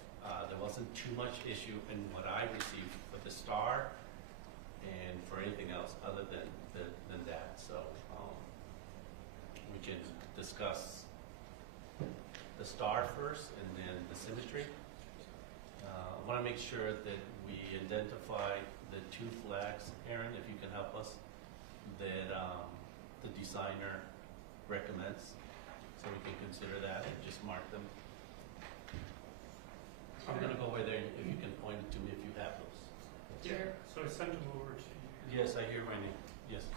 There wasn't too much issue in what I received for the star and for anything else other than that. So we can discuss the star first and then the symmetry. I want to make sure that we identify the two flags, Aaron, if you can help us, that the designer recommends, so we can consider that and just mark them. I'm going to go over there if you can point it to me if you have those. Yeah, so I sent them over to you. Yes, I hear my name. Yes.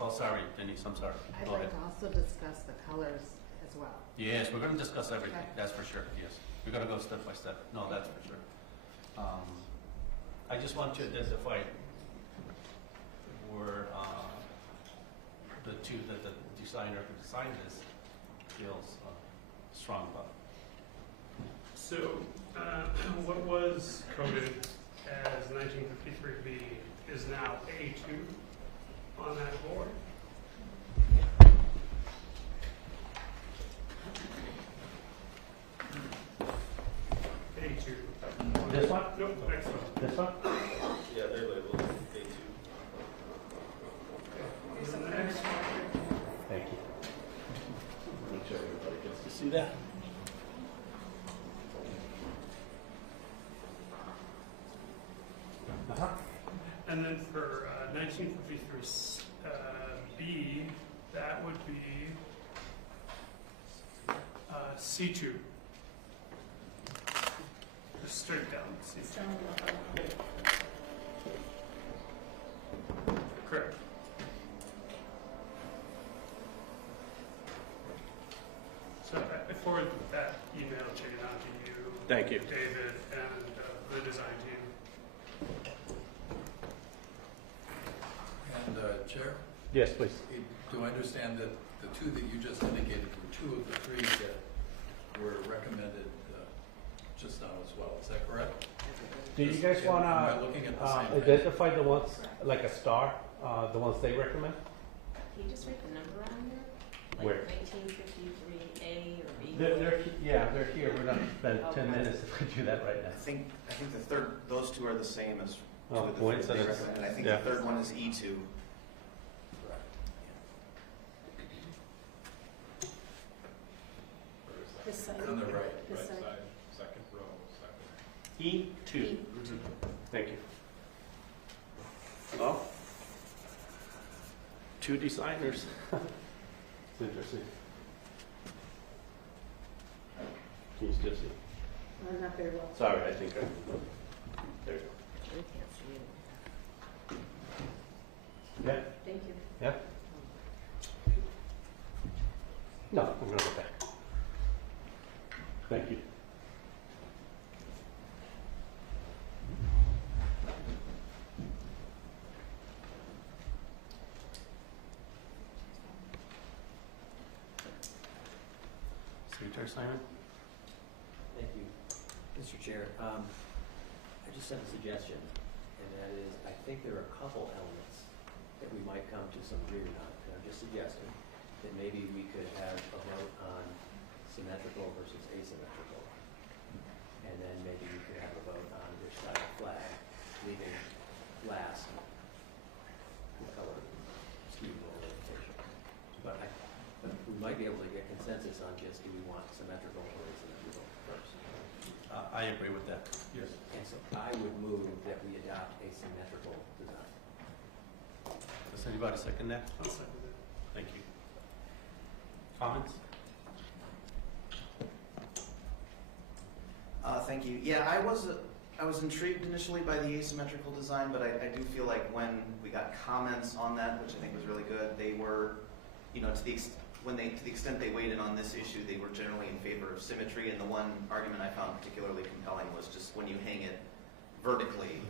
Oh, sorry, Denise, I'm sorry. I'd Go like ahead. to also discuss the colors as well. Yes, we're going to discuss everything. Okay. That's for sure. Yes. We're going to go step by step. No, that's for sure. I just want to identify where the two that the designer who designed this feels strong about. So, what was coded as 1953B is now A2 on that board. A2. This one? Nope, next one. This one? Yeah, they're labeled A2. And the next one. Thank you. Make sure everybody gets to see that. And then for 1953 B, that would be C2. Just straight down C2. Correct. So I forwarded that email chain out to you. Thank you. David, and the design team. And Chair, Yes, please. do I understand that the two that you just indicated were two of the three that were recommended just now as well? Is that correct? Do you guys want Am I looking at the same thing? identify the ones, like a star, the ones they recommend? Can you just write the number on there? Where? Like 1953A or B? They're here. We're gonna spend 10 minutes if we do that right now. I think the third, those two are the same as two Oh, of the three they coincidence. recommend. I think Yeah. the third one is E2. This side. On the right, This right side. side, second row, second. E2. Thank you. Well, two designers. It's interesting. Can you still see? Not very well. Sorry, I think there you go. We can't see it. Yeah, Thank you. yeah. No, I'm gonna go back. Thank you. Secretary Simon? Thank you, Mr. Chair. I just have a suggestion, and that is, I think there are a couple elements that we might come to some agreement on. And I'm just suggesting that maybe we could have a vote on symmetrical versus asymmetrical. And then maybe we could have a vote on which side of the flag, leaving last the color scheme or orientation. But we might be able to get consensus on just, do we want symmetrical or asymmetrical first? I agree with that. Yes. And so I would move that we adopt a symmetrical design. Does anybody second that? I'll second it. Thank you. Comments? Thank you. Yeah, I was intrigued initially by the asymmetrical design, but I do feel like when we got comments on that, which I think was really good, they were, to the extent they weighed in on this issue, they were generally in favor of symmetry. And the one argument I found particularly compelling was just when you hang it vertically,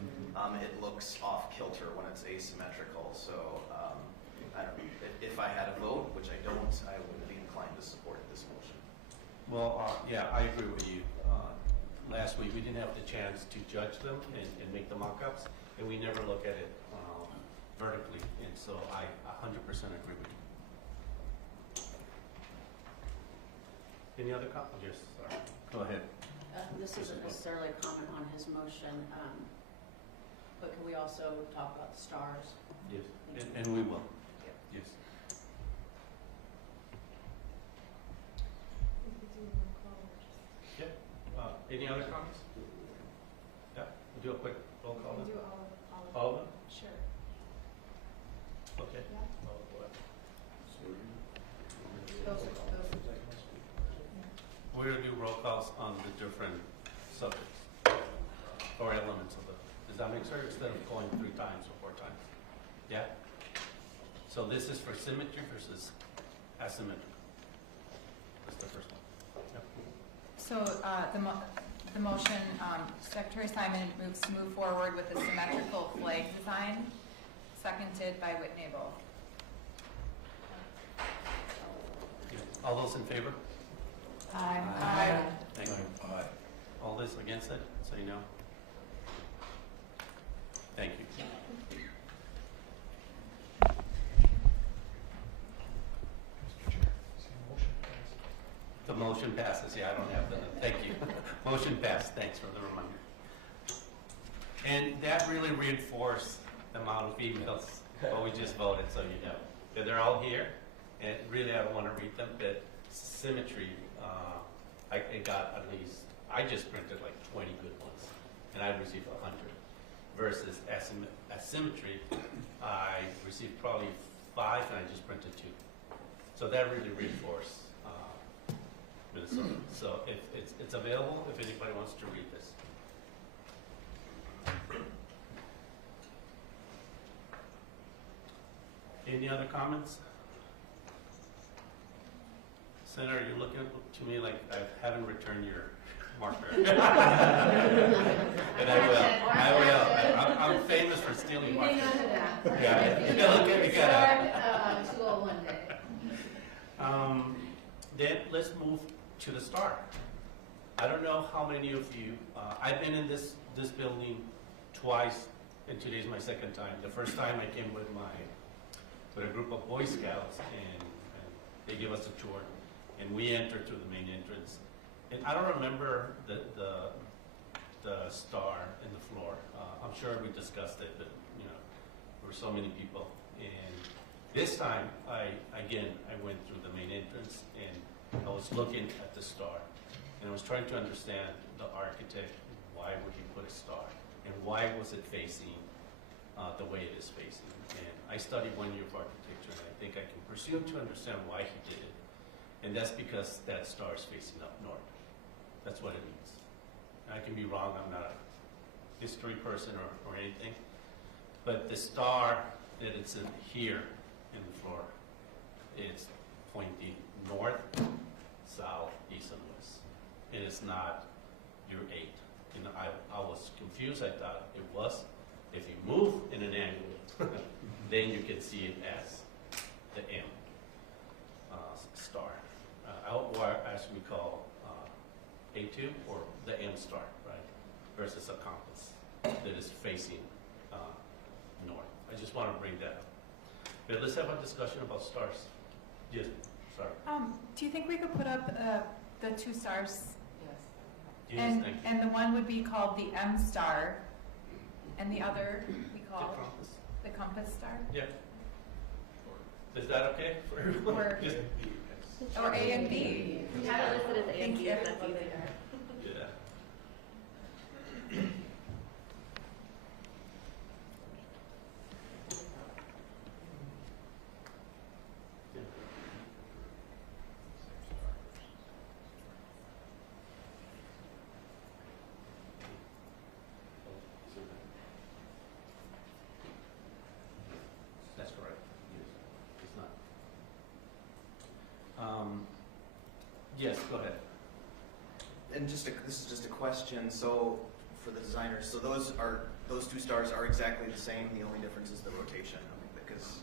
it looks off kilter when it's asymmetrical. So I don't know. If I had a vote, which I don't, I would be inclined to support this motion. Well, yeah, I agree with you. Last week, we didn't have the chance to judge them and make the mock-ups, and we never look at it vertically, and so I 100% agree with you. Any other comments? Yes, sorry. Go ahead. This isn't necessarily a comment on his motion, but can we also talk about the stars? Yes, and we will. Yes. Any other comments? Yeah, we'll do a quick roll call. We can do all of them? Sure. Okay. We're going to do roll calls on the different subjects or elements of it. Does that make sense? Instead of going 3 times or 4 times? Yeah? So this is for symmetry versus asymmetrical. That's the first one. Yep. So the motion, Secretary Simon moves to move forward with the symmetrical flag design, seconded by Whit Nabel. All those in favor? Aye. Aye. Thank you. Aye. All those against it? Say no. Thank you. The motion passes. Yeah, I don't have the, thank you. Motion passed. Thanks for the reminder. And that really reinforced the amount of emails, what we just voted, so you know. That they're all here, and really I don't want to read them, but symmetry, I got at least, I just printed like 20 good ones, and I received 100. Versus asymmetry, I received probably 5, and I just printed 2. So that really reinforced Minnesota. So if it's available, if anybody wants to read this. Any other comments? Senator, you're looking to me like I haven't returned your marker. And I will. I'm famous for stealing markers. Hang on to that. Yeah. Look at me, Start 201 day. Then let's move to the star. I don't know how many of you, I've been in this building twice, and today's my second time. The first time I came with a group of Boy Scouts, and they gave us a tour, and we entered through the main entrance. And I don't remember the star in the floor. I'm sure we discussed it, but you know, there were so many people. And this time, I went through the main entrance, and I was looking at the star, and I was trying to understand the architect. Why would he put a star, and why was it facing the way it is facing? And I studied 1 year of architecture, and I think I can presume to understand why he did it. And that's because that star is facing up north. That's what it means. I can be wrong. I'm not a history person or anything, but the star that it's in here in the floor, it's pointing north, south, east, and west. And it's not your 8. You know, I was confused. I thought it was. If you move in an angle, then you can see it as the M star, or as we call A2, or the M star, right? Versus a compass that is facing north. I just want to bring that up. But let's have a discussion about stars. Yes, sorry. Do you think we could put up the 2 stars? Yes, And, thank you. and the one would be called the M star, and the other we call the compass star? Yeah. Is that okay for everyone? Or- Just- Or A and B? We have it listed as A and B, Thank if you. that's easier. Yeah. That's correct. Yes. It's not. Yes, go ahead. And this is just a question, so for the designers, so those 2 stars are exactly the same, the only difference is the rotation, because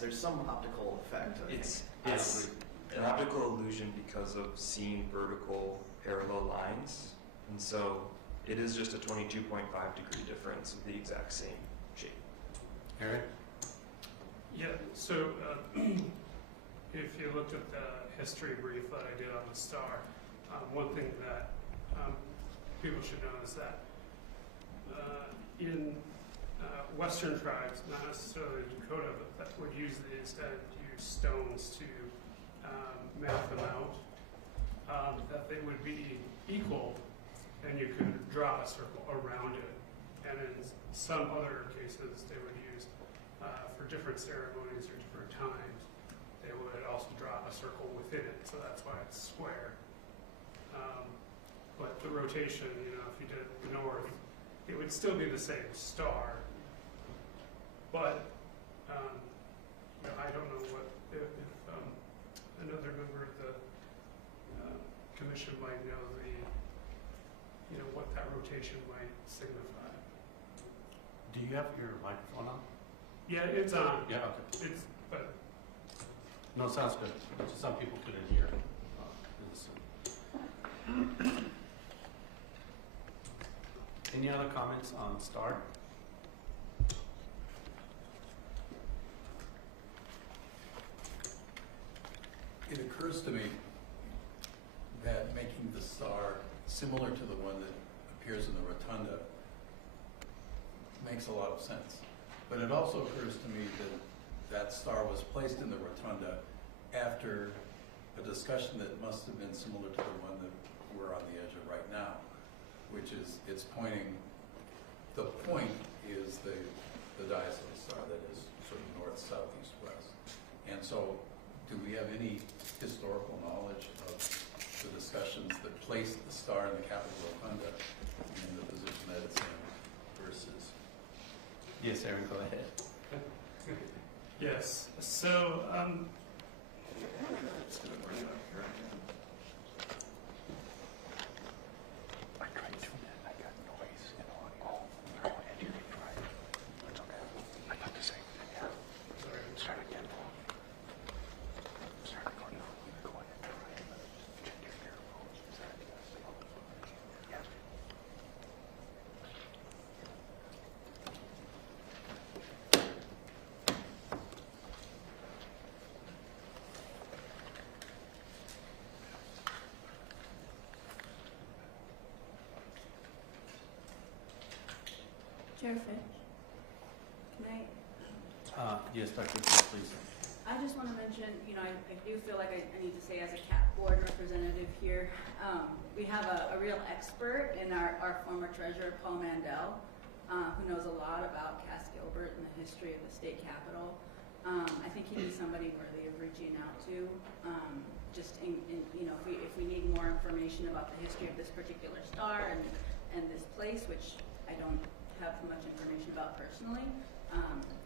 there's some optical effect. I It's think. an optical illusion because of seeing vertical parallel lines, and so it is just a 22.5 degree difference of the exact same shape. Aaron? Yeah, so if you looked at the history brief that I did on the star, one thing that people should know is that in Western tribes, not necessarily Dakota, but that would use these and use stones to map them out, that they would be equal, and you could draw a circle around it. And in some other cases, they would use, for different ceremonies or different times, they would also draw a circle within it, so that's why it's square. But the rotation, you know, if you did it north, it would still be the same star. But, you know, I don't know if another member of the commission might know what that rotation might signify. Do you have your microphone on? Yeah, it's on. Yeah, okay. But No, sounds good. Some people couldn't hear. Any other comments on STAR? It occurs to me that making the star similar to the one that appears in the rotunda makes a lot of sense. But it also occurs to me that that star was placed in the rotunda after a discussion that must have been similar to the one that we're on the edge of right now, which is it's pointing, the point is the dias of the star that is sort of north, south, east, west. And so do we have any historical knowledge of the discussions that placed the star in the Capitol Rotunda in the position that it's in versus? Yes, Aaron, go ahead. yes, so just gonna bring it up here. I tried doing that. I got noise and audio. Oh, and you can try it. It's okay. I thought the same thing. Yeah. Sorry. Start again. Start recording. Chair Fitch, can I? Yes, Dr. Fitch, please. I just want to mention, I do feel like I need to say as a CAP board representative here, we have a real expert in our former treasurer, Paul Mandel, who knows a lot about Cass Gilbert and the history of the state capitol. I think he'd be somebody worthy of reaching out to. If we need more information about the history of this particular star and this place, which I don't have much information about personally,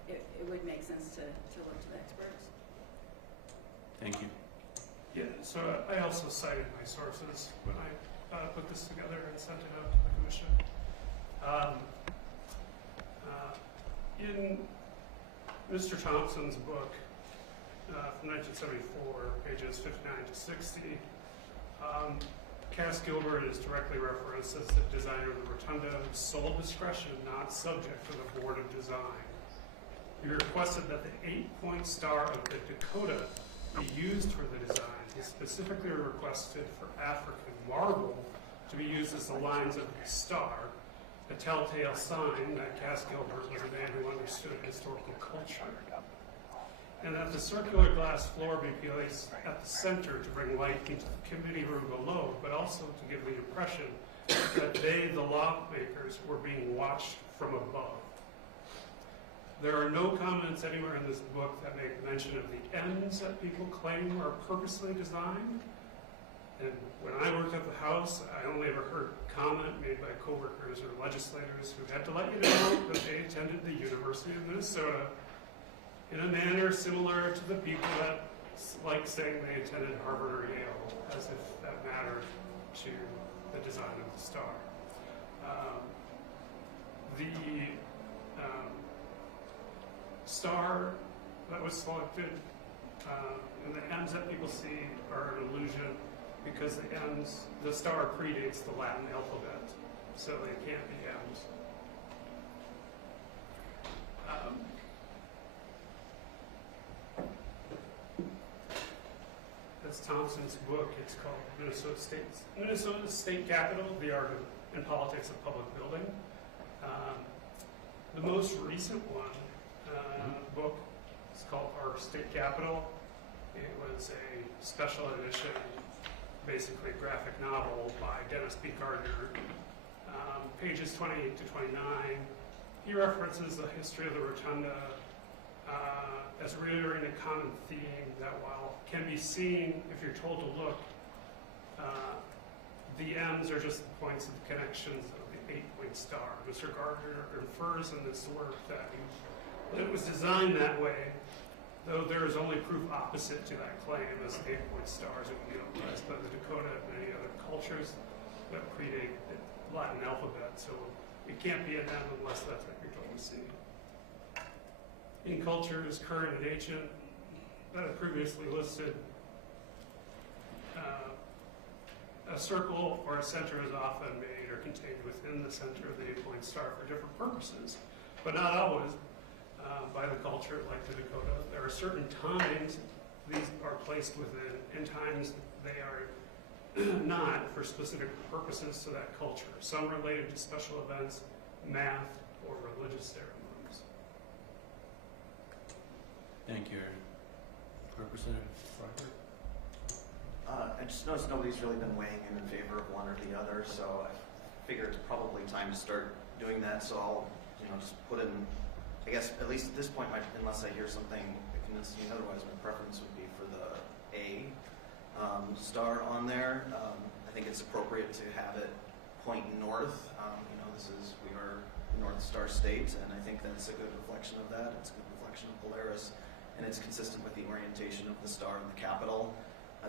it would make sense to look to the experts. Thank you. Yeah, so I also cited my sources when I put this together and sent it out to the commission. In Mr. Thompson's book from 1974, pages 59 to 60, Cass Gilbert is directly referenced as the designer of the rotunda, sole discretion, not subject to the Board of Design. He requested that the 8-point star of the Dakota be used for the design. He specifically requested for African marble to be used as the lines of the star, a telltale sign that Cass Gilbert was a man who understood historical culture. And that the circular glass floor be placed at the center to bring light into the committee room below, but also to give the impression that they, the lawmakers, were being watched from above. There are no comments anywhere in this book that make mention of the ends that people claim are purposely designed. And when I worked at the House, I only ever heard comment made by coworkers or legislators who had to let you know that they attended the University of Minnesota in a manner similar to the people that like saying they attended Harvard or Yale, as if that mattered to the design of the star. The star that was selected and the M's that people see are an illusion because the star predates the Latin alphabet, so they can't be M's. That's Thompson's book. It's called Minnesota's State Capitol, The Art and Politics of Public Building. The most recent one, book, is called Our State Capitol. It was a special edition, basically a graphic novel by Dennis B. Gardner, pages 28 to 29. He references the history of the rotunda as reiterating a common theme that while can be seen if you're told to look, the M's are just the points of the connections of the 8-point star. Mr. Gardner infers in this work that it was designed that way, though there is only proof opposite to that claim, as 8-point stars are utilized by the Dakota and many other cultures that predate the Latin alphabet, so it can't be an M unless that's what you're told to see. In cultures current and ancient that I previously listed, a circle or a center is often made or contained within the center of the 8-point star for different purposes, but not always by the culture like the Dakota. There are certain times these are placed within, and times they are not for specific purposes to that culture, some related to special events, math, or religious ceremonies. Thank you, Aaron. Representative Freiberg? I just noticed nobody's really been weighing in favor of one or the other, so I figure it's probably time to start doing that. So I'll, just put in, I guess, at least at this point, unless I hear something that convinces me otherwise, my preference would be for the A star on there. I think it's appropriate to have it point north. We are the North Star State, and I think that's a good reflection of that. It's a good reflection of Polaris, and it's consistent with the orientation of the star in the Capitol.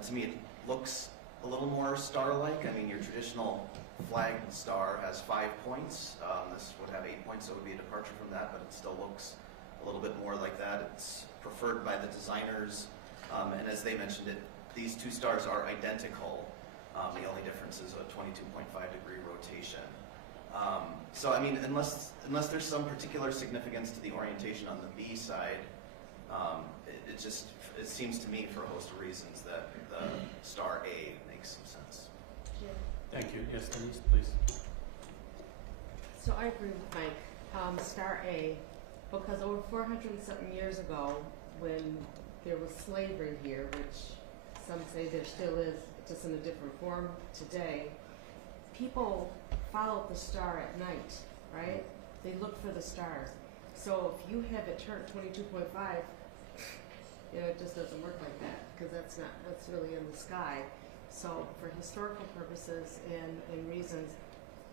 To me, it looks a little more star-like. I mean, your traditional flag star has 5 points. This would have 8 points, so it would be a departure from that, but it still looks a little bit more like that. It's preferred by the designers, and as they mentioned it, these two stars are identical. The only difference is a 22.5-degree rotation. So, I mean, unless there's some particular significance to the orientation on the B side, it seems to me, for a host of reasons, that the star A makes some sense. Thank you. Yes, Denise, please. So I agree with Mike. Star A, because over 400 and something years ago, when there was slavery here, which some say there still is, just in a different form today, people followed the star at night, right? They looked for the stars. So if you have it turned 22.5, it just doesn't work like that, because that's really in the sky. So for historical purposes and reasons,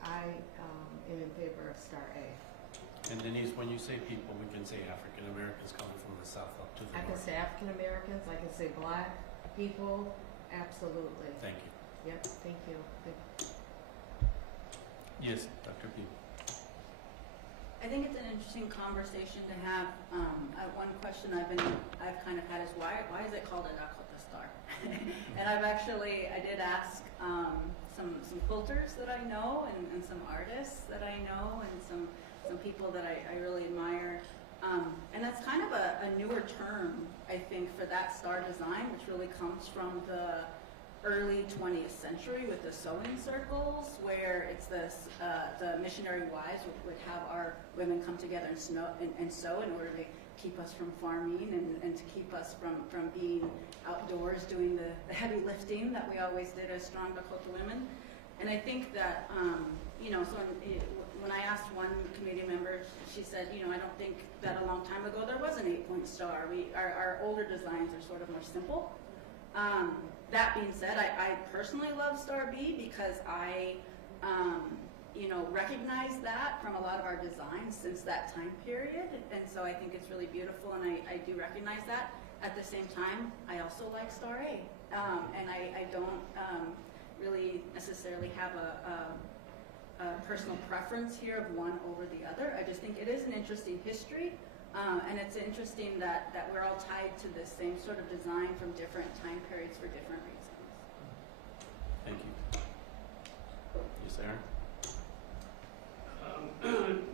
I am in favor of Star A. And Denise, when you say people, we can say African Americans coming from the south up to the I can north. say African Americans, I can say Black people, absolutely. Thank you. Yep, thank you. Yes, Dr. B. I think it's an interesting conversation to have. One question I've kind of had is why is it called a Dakota Star? And I did ask some quilters that I know and some artists that I know and some people that I really admire. And that's kind of a newer term, I think, for that star design, which really comes from the early 20th century with the sewing circles, where it's the missionary wives would have our women come together and sew in order to keep us from farming and to keep us from being outdoors doing the heavy lifting that we always did as strong Dakota women. And I think that, when I asked one committee member, she said, I don't think that a long time ago there was an 8-point star. Our older designs are sort of more simple. That being said, I personally love Star B because I, recognize that from a lot of our designs since that time period. And so I think it's really beautiful, and I do recognize that. At the same time, I also like Star A. And I don't really necessarily have a personal preference here of one over the other. I just think it is an interesting history. And it's interesting that we're all tied to this same sort of design from different time periods for different reasons. Thank you. Yes, Aaron?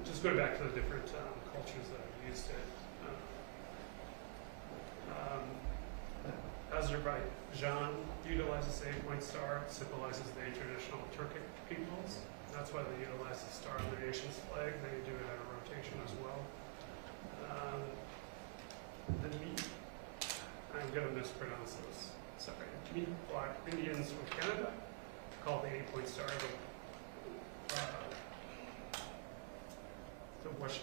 Just going back to the different cultures that have used it. Azerbaijan utilizes the 8-point star. It symbolizes the traditional Turkic peoples. That's why they utilize the star in their nation's flag. They do it at a rotation as well. The meat, I'm going to mispronounce this, sorry. Meat Black Indians from Canada call the 8-point star the worship.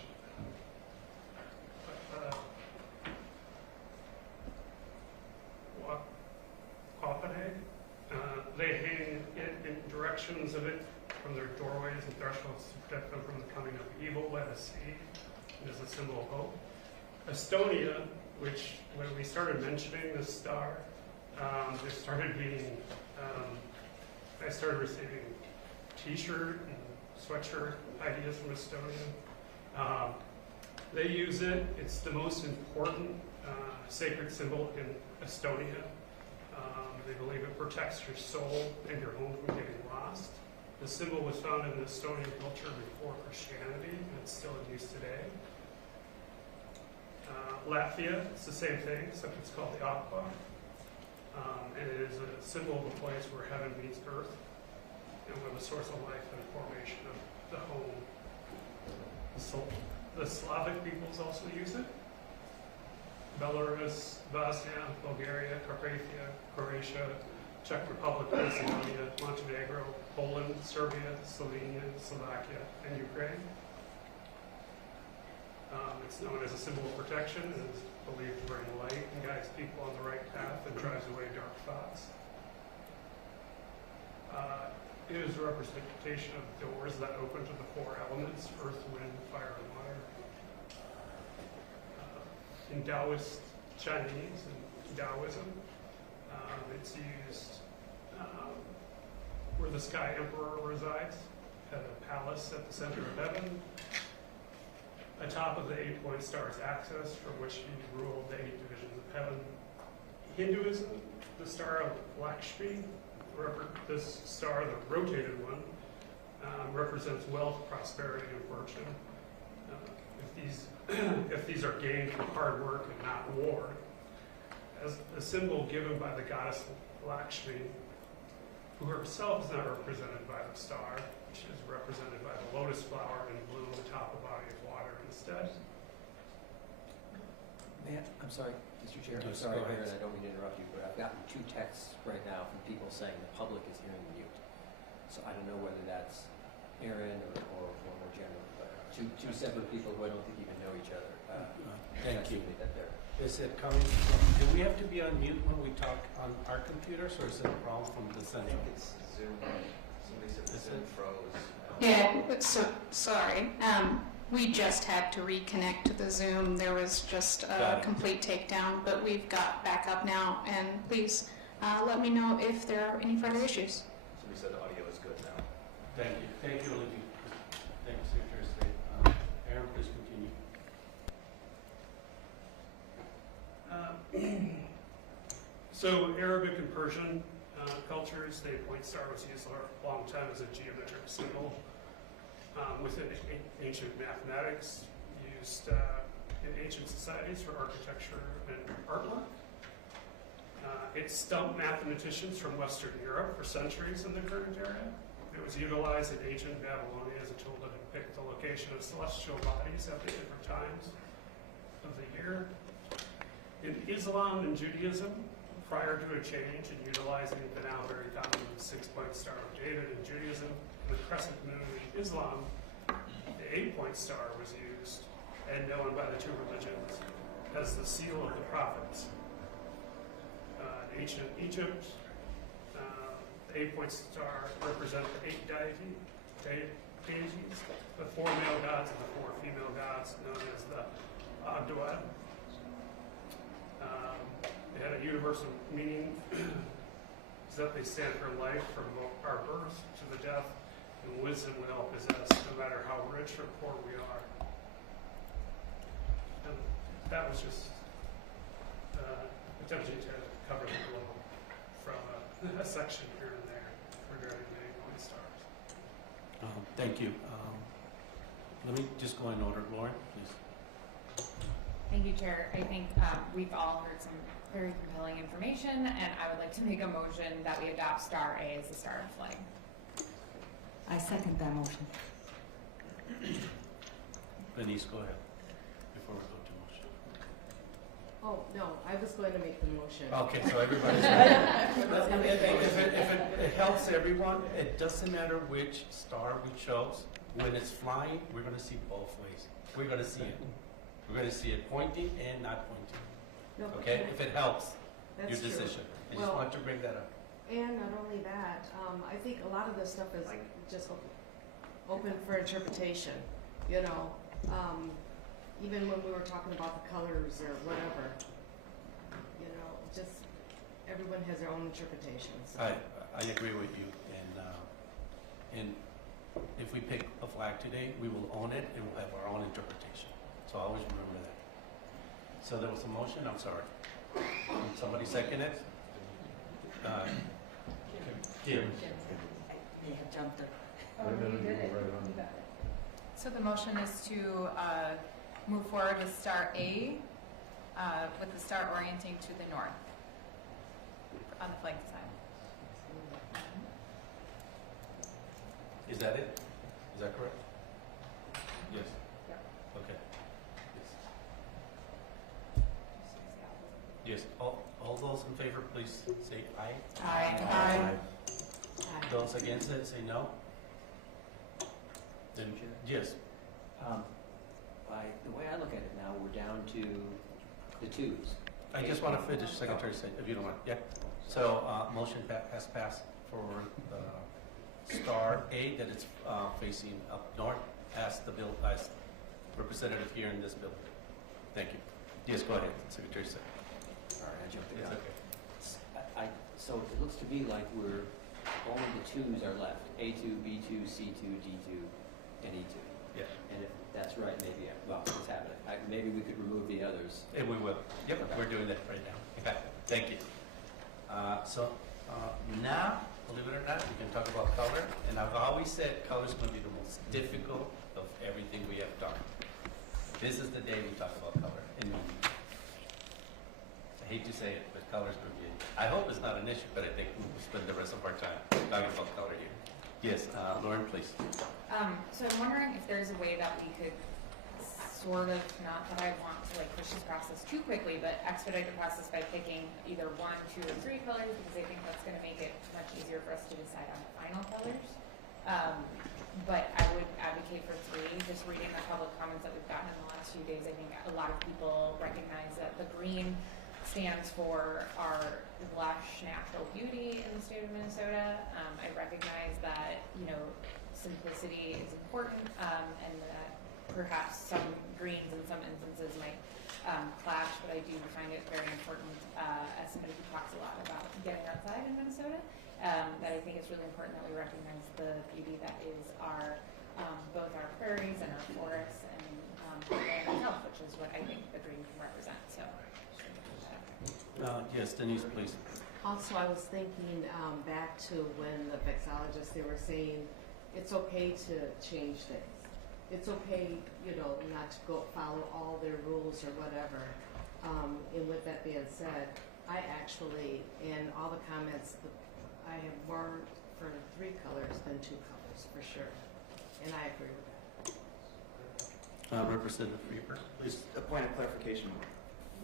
Wapaneg. They hang it in directions of it from their doorways and thresholds to protect them from the coming of evil by the sea. It is a symbol of hope. Estonia, which when we started mentioning the star, there started being, I started receiving t-shirt and sweatshirt ideas from Estonia. They use it. It's the most important sacred symbol in Estonia. They believe it protects your soul and your home from getting lost. The symbol was found in the Estonian culture before Christianity, and it's still in use today. Latvia, it's the same thing, except it's called the Aqua. And it is a symbol of a place where heaven meets earth, and where the source of life and formation of the home. The Slavic peoples also use it. Belarus, Bosnia, Bulgaria, Carpathia, Croatia, Czech Republic, Macedonia, Montenegro, Poland, Serbia, Slovenia, Slovakia, and Ukraine. It's known as a symbol of protection and is believed to bring light and guides people on the right path and drives away dark thoughts. It is a representation of doors that open to the 4 elements, earth, wind, fire, and water. In Taoist Chinese and Taoism, it's used where the Sky Emperor resides, at a palace at the center of heaven. Atop of the 8-point star's axis, from which he ruled the 8 divisions of heaven. Hinduism, the star of Lakshmi, this star, the rotated one, represents wealth, prosperity, and fortune. If these are gained through hard work and not war, as a symbol given by the goddess Lakshmi, who herself is not represented by the star, which is represented by the lotus flower in blue atop a body of water. instead. I'm sorry, Mr. Chair, I'm Yes, sorry, go ahead. Aaron, I don't mean to interrupt you, but I've gotten 2 texts right now from people saying the public is hearing mute. So I don't know whether that's Aaron or more general, but two separate people who I don't think even know each other. Thank you. That they're Is it coming from, do we have to be on mute when we talk on our computers, or is it a problem from the I central? think it's Zoom. Somebody said the Zoom froze. Yeah, so, sorry. We just had to reconnect to the Zoom. There was just Got a it. complete takedown, but we've got back up now. And please let me know if there are any further issues. Somebody said the audio is good now. Thank you. Thank you, Olivia. Thank you, Secretary of State. Aaron, please continue. So Arabic and Persian cultures, the point star was used for a long time as a geometric symbol. Within ancient mathematics, used in ancient societies for architecture and artwork. It stumped mathematicians from Western Europe for centuries in the current area. It was utilized in ancient Babylonia as a tool to depict the location of celestial bodies at the different times of the year. In Islam and Judaism, prior to a change in utilizing the now very common 6-point Star of David in Judaism, and the crescent moon in Islam, the 8-point star was used and known by the 2 religions as the seal of the prophets. In ancient Egypt, the 8-point star represent the 8 deities, the 4 male gods and the 4 female gods, known as the Agdoad. They had a universal meaning, is that they stand for life from our birth to the death, and wisdom we all possess, no matter how rich or poor we are. And that was just attempting to cover the globe from a section here and there regarding the 8-point stars. Thank you. Let me just go in order. Lauren, please. Thank you, Chair. I think we've all heard some very compelling information, and I would like to make a motion that we adopt Star A as the star of flag. I second that motion. Denise, go ahead, before we go to motion. Oh, no, I was going to make the motion. Okay, so everybody's. If it helps everyone, it doesn't matter which star we chose. When it's flying, we're gonna see both ways. We're gonna see it. We're gonna see it pointing and not pointing. No, but Okay, if it helps your That's true. decision. I just Well- want to bring that up. And not only that, I think a lot of this stuff is just open for interpretation, you know? Even when we were talking about the colors or whatever, you know, just, everyone has their own interpretation, so. I agree with you, and if we pick a flag today, we will own it and we'll have our own interpretation. So always remember that. So there was a motion, I'm sorry. Somebody second it? Kim. They have jumped it. So the motion is to move forward with Star A, with the star orienting to the north on the flag design. Is that it? Is that correct? Yes. Okay. Yes, all those in favor, please say aye. Aye. Those against it, say no. Then, yes. The way I look at it now, we're down to the 2s. I just want to finish, Secretary of State, if you don't mind. Yeah. So, motion has passed for Star A, that it's facing up north, as the bill, as representative here in this bill. Thank you. Yes, go ahead, Secretary of State. All right, I jumped the It's gun. okay. So it looks to me like only the 2s are left, A2, B2, C2, D2, and E2. Yeah. And if that's right, maybe, well, it's happening. Maybe we could remove the others. And we will. Yep, we're doing that right now. Okay, thank you. So now, believe it or not, we can talk about color. And I've always said color is going to be the most difficult of everything we have done. This is the day we talk about color. And I hate to say it, but color is going to be, I hope it's not an issue, but I think we'll spend the rest of our time talking about color here. Yes, Lauren, please. So I'm wondering if there's a way that we could sort of, not that I want to like push this process too quickly, but expedite the process by picking either 1, 2, or 3 colors, because I think that's gonna make it much easier for us to decide on the final colors. But I would advocate for 3. Just reading the public comments that we've gotten in the last few days, I think a lot of people recognize that the green stands for our lush natural beauty in the state of Minnesota. I recognize that, you know, simplicity is important, and that perhaps some greens in some instances might clash, but I do find it very important, as somebody who talks a lot about getting outside in Minnesota, that I think it's really important that we recognize the beauty that is our, both our prairies and our forests and our health, which is what I think the green can represent, so. Yes, Denise, please. Also, I was thinking back to when the vexillologists, they were saying it's okay to change things. It's okay, you know, not to go follow all their rules or whatever. And with that being said, I actually, in all the comments, I have more for 3 colors than 2 colors, for sure. And I agree with that. Representative Reaper, please. Just a point of clarification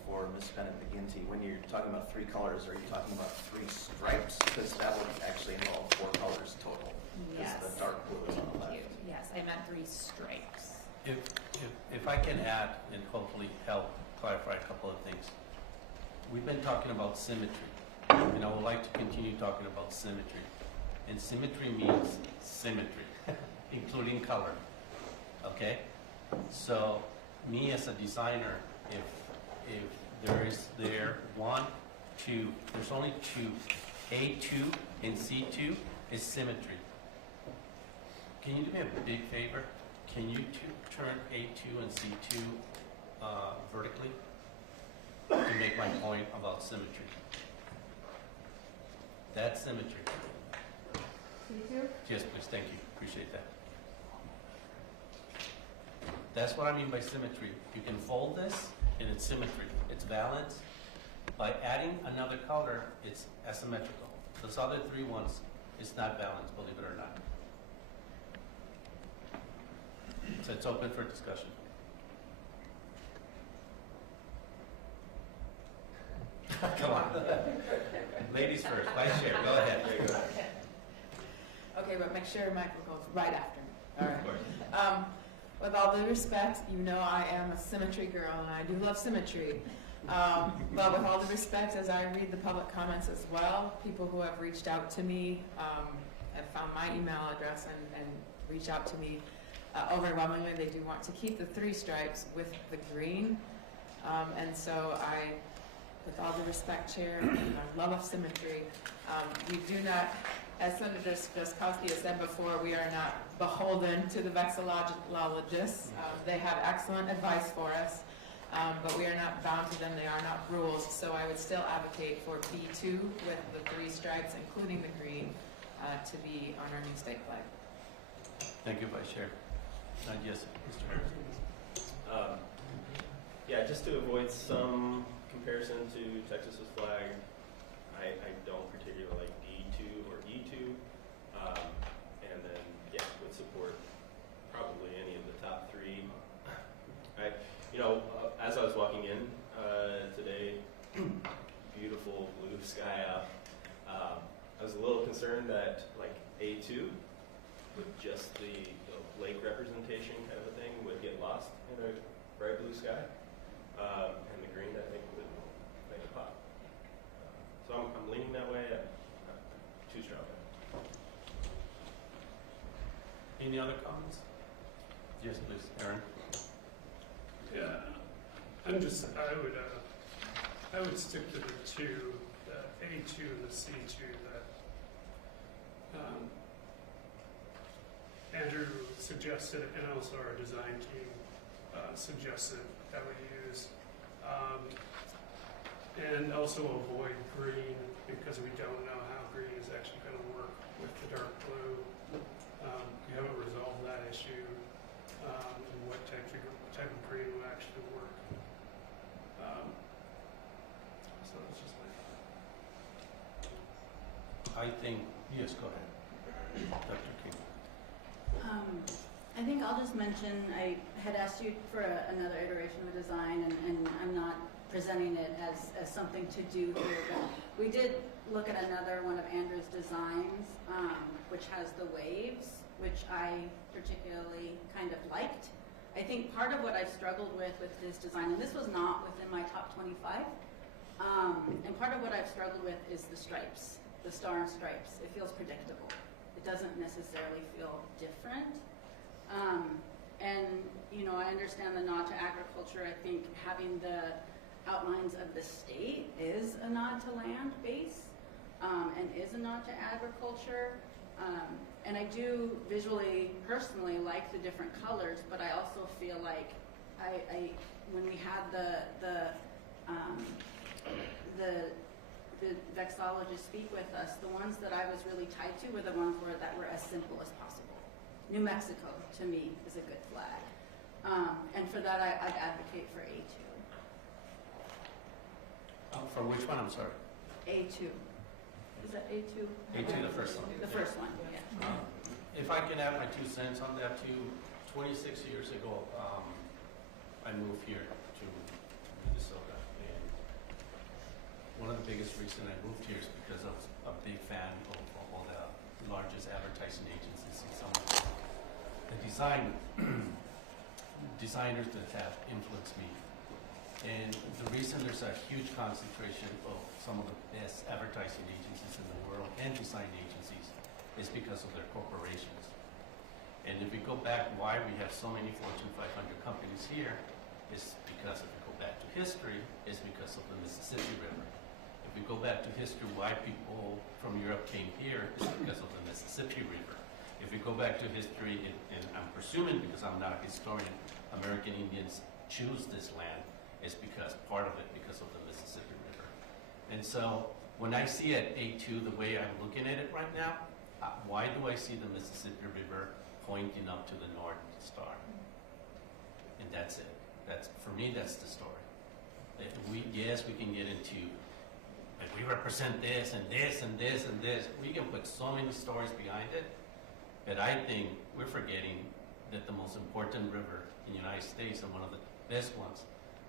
for Ms. Bennett McGinty. When you're talking about 3 colors, are you talking about 3 stripes? Because that would actually involve 4 colors total. Yes. The dark blue is on the left. Yes, I meant 3 stripes. If I can add and hopefully help clarify a couple of things. We've been talking about symmetry, and I would like to continue talking about symmetry. And symmetry means symmetry, including color, okay? So me as a designer, if there's 1, 2, there's only 2, A2 and C2 is symmetry. Can you do me a big favor? Can you turn A2 and C2 vertically to make my point about symmetry? That's symmetry. C2? Yes, please, thank you, appreciate that. That's what I mean by symmetry. You can fold this and it's symmetry, it's balance. By adding another color, it's asymmetrical. Those other 3 ones, it's not balanced, believe it or not. So it's open for discussion. Come on. Ladies first, Vice Chair, go ahead. Okay, but make sure Michael goes right after me. All right. With all due respect, you know I am a symmetry girl, and I do love symmetry. But with all due respect, as I read the public comments as well, people who have reached out to me have found my email address and reached out to me. Overwhelmingly, they do want to keep the 3 stripes with the green. And so I, with all due respect, Chair, and our love of symmetry, we do not, as Senator Jaskowski has said before, we are not beholden to the vexillologists. They have excellent advice for us, but we are not bound to them. They are not rules. So I would still advocate for B2 with the 3 stripes, including the green, to be on our new state flag. Thank you, Vice Chair. Yes, Mr. Harris. Yeah, just to avoid some comparison to Texas's flag, I don't particularly like D2 or E2, and then yeah, would support probably any of the top 3. As I was walking in today, beautiful blue sky out. I was a little concerned that like A2 with just the lake representation kind of a thing would get lost in a bright blue sky, and the green I think would make it pop. So I'm leaning that way. I'm too strong. Any other comments? Yes, please, Aaron. Yeah, I would stick to the 2, the A2 and the C2 that Andrew suggested, and also our design team suggested that we use. And also avoid green, because we don't know how green is actually going to work with the dark blue. We haven't resolved that issue, and what type of green will actually work. So that's just my thought. I think, yes, go ahead. Dr. King. I think I'll just mention, I had asked you for another iteration of a design, and I'm not presenting it as something to do here, but we did look at another one of Andrew's designs, which has the waves, which I particularly kind of liked. I think part of what I've struggled with his design, and this was not within my top 25, and part of what I've struggled with is the stripes, the star and stripes. It feels predictable. It doesn't necessarily feel different. And, you know, I understand the nod to agriculture. I think having the outlines of the state is a nod to land base, and is a nod to agriculture. And I do visually, personally, like the different colors, but I also feel like when we had the vexillologists speak with us, the ones that I was really tied to were the ones that were as simple as possible. New Mexico, to me, is a good flag. And for that, I'd advocate for A2. For which one, I'm sorry? A2. Is that A2? A2, the first one. The first one, yeah. If I can add my 2 cents on that too, 26 years ago, I moved here to Minnesota, and one of the biggest reasons I moved here is because I was a big fan of all the largest advertising agencies and some of the designers that have influenced me. And the reason there's a huge concentration of some of the best advertising agencies in the world and design agencies is because of their corporations. And if we go back why we have so many Fortune 500 companies here, is because if we go back to history, is because of the Mississippi River. If we go back to history, why people from Europe came here is because of the Mississippi River. If we go back to history, and I'm presuming because I'm not a historian, American Indians choose this land, is because part of it because of the Mississippi River. And so when I see at A2 the way I'm looking at it right now, why do I see the Mississippi River pointing up to the North Star? And that's it. For me, that's the story. Yes, we can get into, like, we represent this and this and this and this. We can put so many stories behind it, but I think we're forgetting that the most important river in the United States and one of the best ones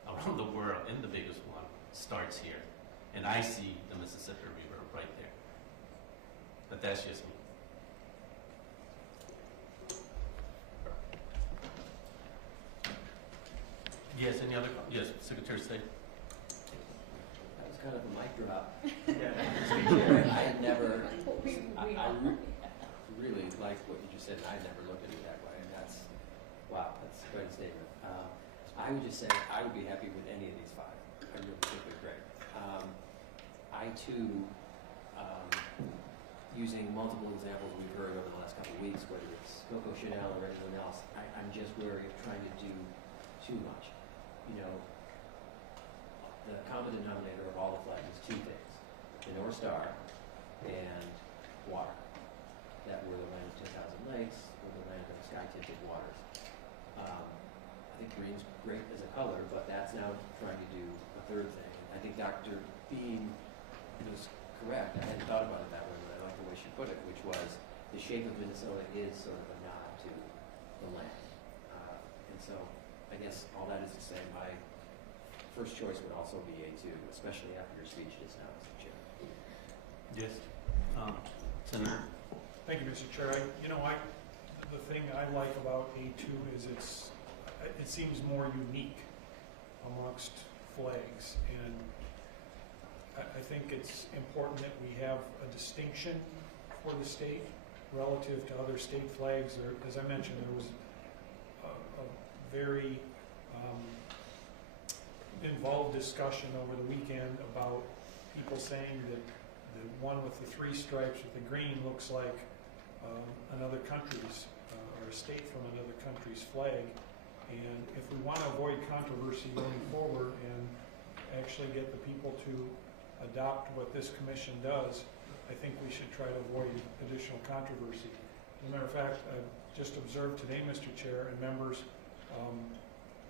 around the world and the biggest one starts here. And I see the Mississippi River right there. But that's just me. Yes, any other, yes, Secretary of State. That was kind of a mic drop. I had never, I really like what you just said, and I never looked at it that way, and that's, wow, that's quite a statement. I would just say I would be happy with any of these 5. I really think they're great. I too, using multiple examples we've heard over the last couple of weeks, whether it's Coco Chanel or anyone else, I'm just wary of trying to do too much. You know, the common denominator of all the flags is 2 things: the North Star and water. That we're the land of 10,000 lakes, we're the land of sky-tinted waters. I think green's great as a color, but that's now trying to do a 3rd thing. I think Dr. Bean was correct. I hadn't thought about it that way, but I like the way she put it, which was the shape of Minnesota is sort of a nod to the land. And so I guess all that is to say my first choice would also be A2, especially after your speech just now, Mr. Chair. Yes. Senator. Thank you, Mr. Chair. The thing I like about A2 is it seems more unique amongst flags, and I think it's important that we have a distinction for the state relative to other state flags. As I mentioned, there was a very involved discussion over the weekend about people saying that the one with the 3 stripes with the green looks like another country's or a state from another country's flag. And if we want to avoid controversy going forward and actually get the people to adopt what this commission does, I think we should try to avoid additional controversy. As a matter of fact, I've just observed today, Mr. Chair and members,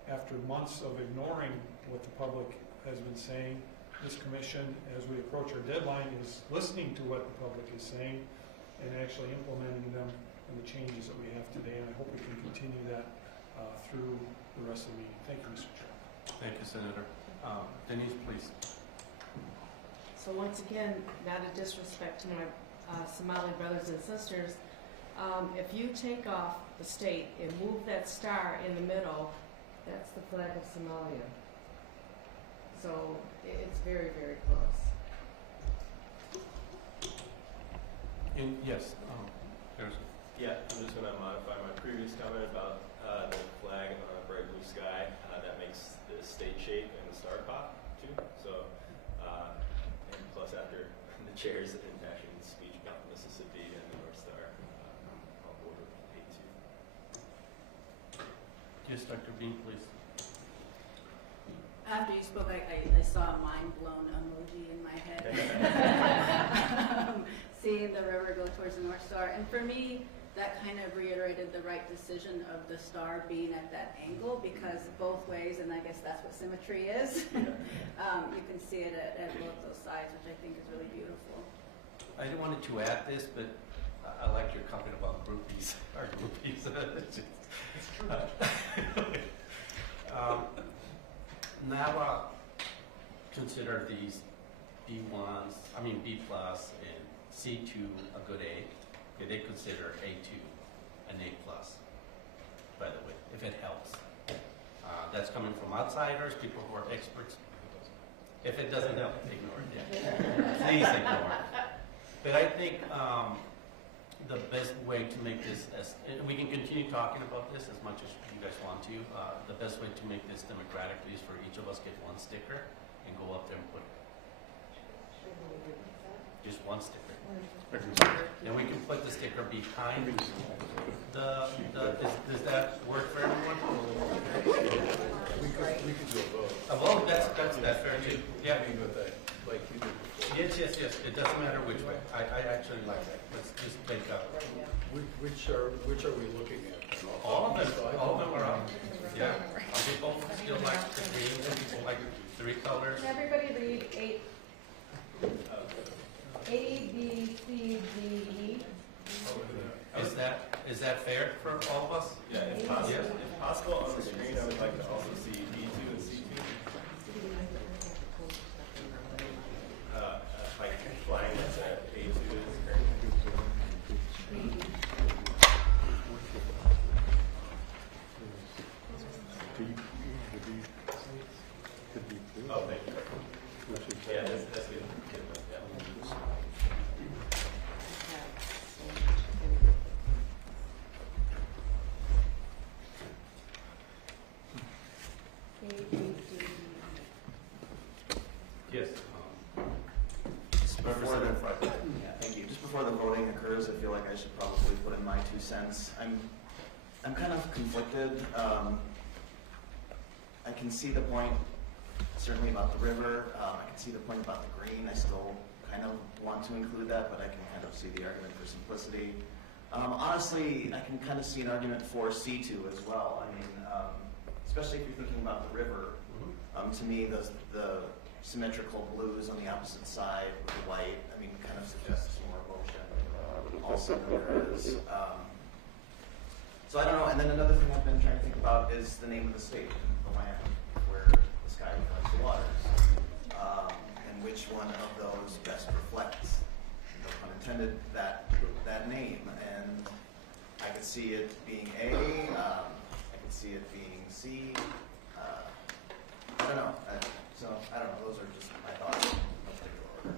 after months of ignoring what the public has been saying, this commission, as we approach our deadline, is listening to what the public is saying and actually implementing them and the changes that we have today, and I hope we can continue that through the rest of the meeting. Thank you, Mr. Chair. Thank you, Senator. Denise, please. So once again, not a disrespect to my Somali brothers and sisters, if you take off the state and move that star in the middle, that's the flag of Somalia. So it's very, very close. Yes, Harrison. Yeah, I'm just going to modify my previous comment about the flag on a bright blue sky. That makes the state shape and the star pop too. So, and plus after the chair's impassioned speech about Mississippi and the North Star, I'll go with A2. Yes, Dr. Bean, please. After you spoke, I saw a mind-blown emoji in my head. Seeing the river go towards the North Star. And for me, that kind of reiterated the right decision of the star being at that angle, because both ways, and I guess that's what symmetry is, you can see it at both those sides, which I think is really beautiful. I didn't want to add this, but I like your comment about groupies. Our groupies. NAWA consider these B1s, B plus and C2 a good A. Okay, they consider A2 an A plus, by the way, if it helps. That's coming from outsiders, people who are experts. If it doesn't help, ignore it. Yeah. Please ignore it. But I think the best way to make this, and we can continue talking about this as much as you guys want to, the best way to make this democratically is for each of us get one sticker and go up there and put it. Just one sticker. And we can put the sticker behind does that work for everyone? We could do a vote. A vote, that's fair too. Yeah. Like we did before. Yes. It doesn't matter which way. I actually like that. Let's just take up. Which are we looking at? All of them are up. Yeah. People still like the green, and people like 3 colors. Can everybody read A, B, C, D, E? Is that fair for all of us? Yeah, if possible on the screen, I would like to also see B2 and C2. Like flying that's at A2 is Oh, thank you. Yeah, that's good. Yeah. Yes. Thank you. Just before the voting occurs, I feel like I should probably put in my 2 cents. I'm kind of conflicted. I can see the point, certainly about the river. I can see the point about the green. I still kind of want to include that, but I can kind of see the argument for simplicity. Honestly, I can kind of see an argument for C2 as well. Especially if you're thinking about the river. To me, the symmetrical blues on the opposite side with the white, kind of suggests more motion. Also, there is. So I don't know. And then another thing I've been trying to think about is the name of the state, the land where the sky becomes the waters, and which one of those best reflects, no pun intended, that name. And I could see it being A. I could see it being C. I don't know. I don't know. Those are just my thoughts. No particular order.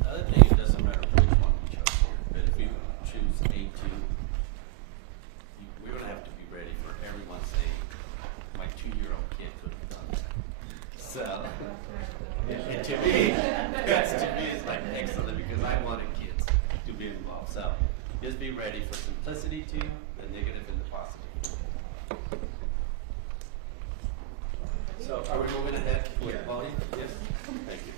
The other thing, it doesn't matter which one we chose here, but if we choose A2, we're going to have to be ready for everyone saying, my 2-year-old kid could have done that. So, and to me, it's like excellent because I wanted kids to be involved. So, just be ready for simplicity too, the negative and the positive. So, are we moving ahead with voting? Yes? Thank you.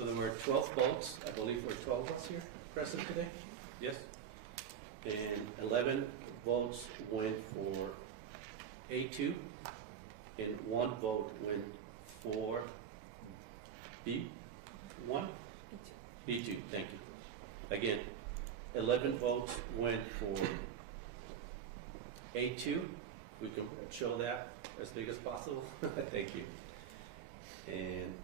So there were 12 votes, I believe there were 12 of us here present today? Yes? And 11 votes went for A2, and 1 vote went for B1? B2, thank you. Again, 11 votes went for A2. We can show that as big as possible. Thank you. And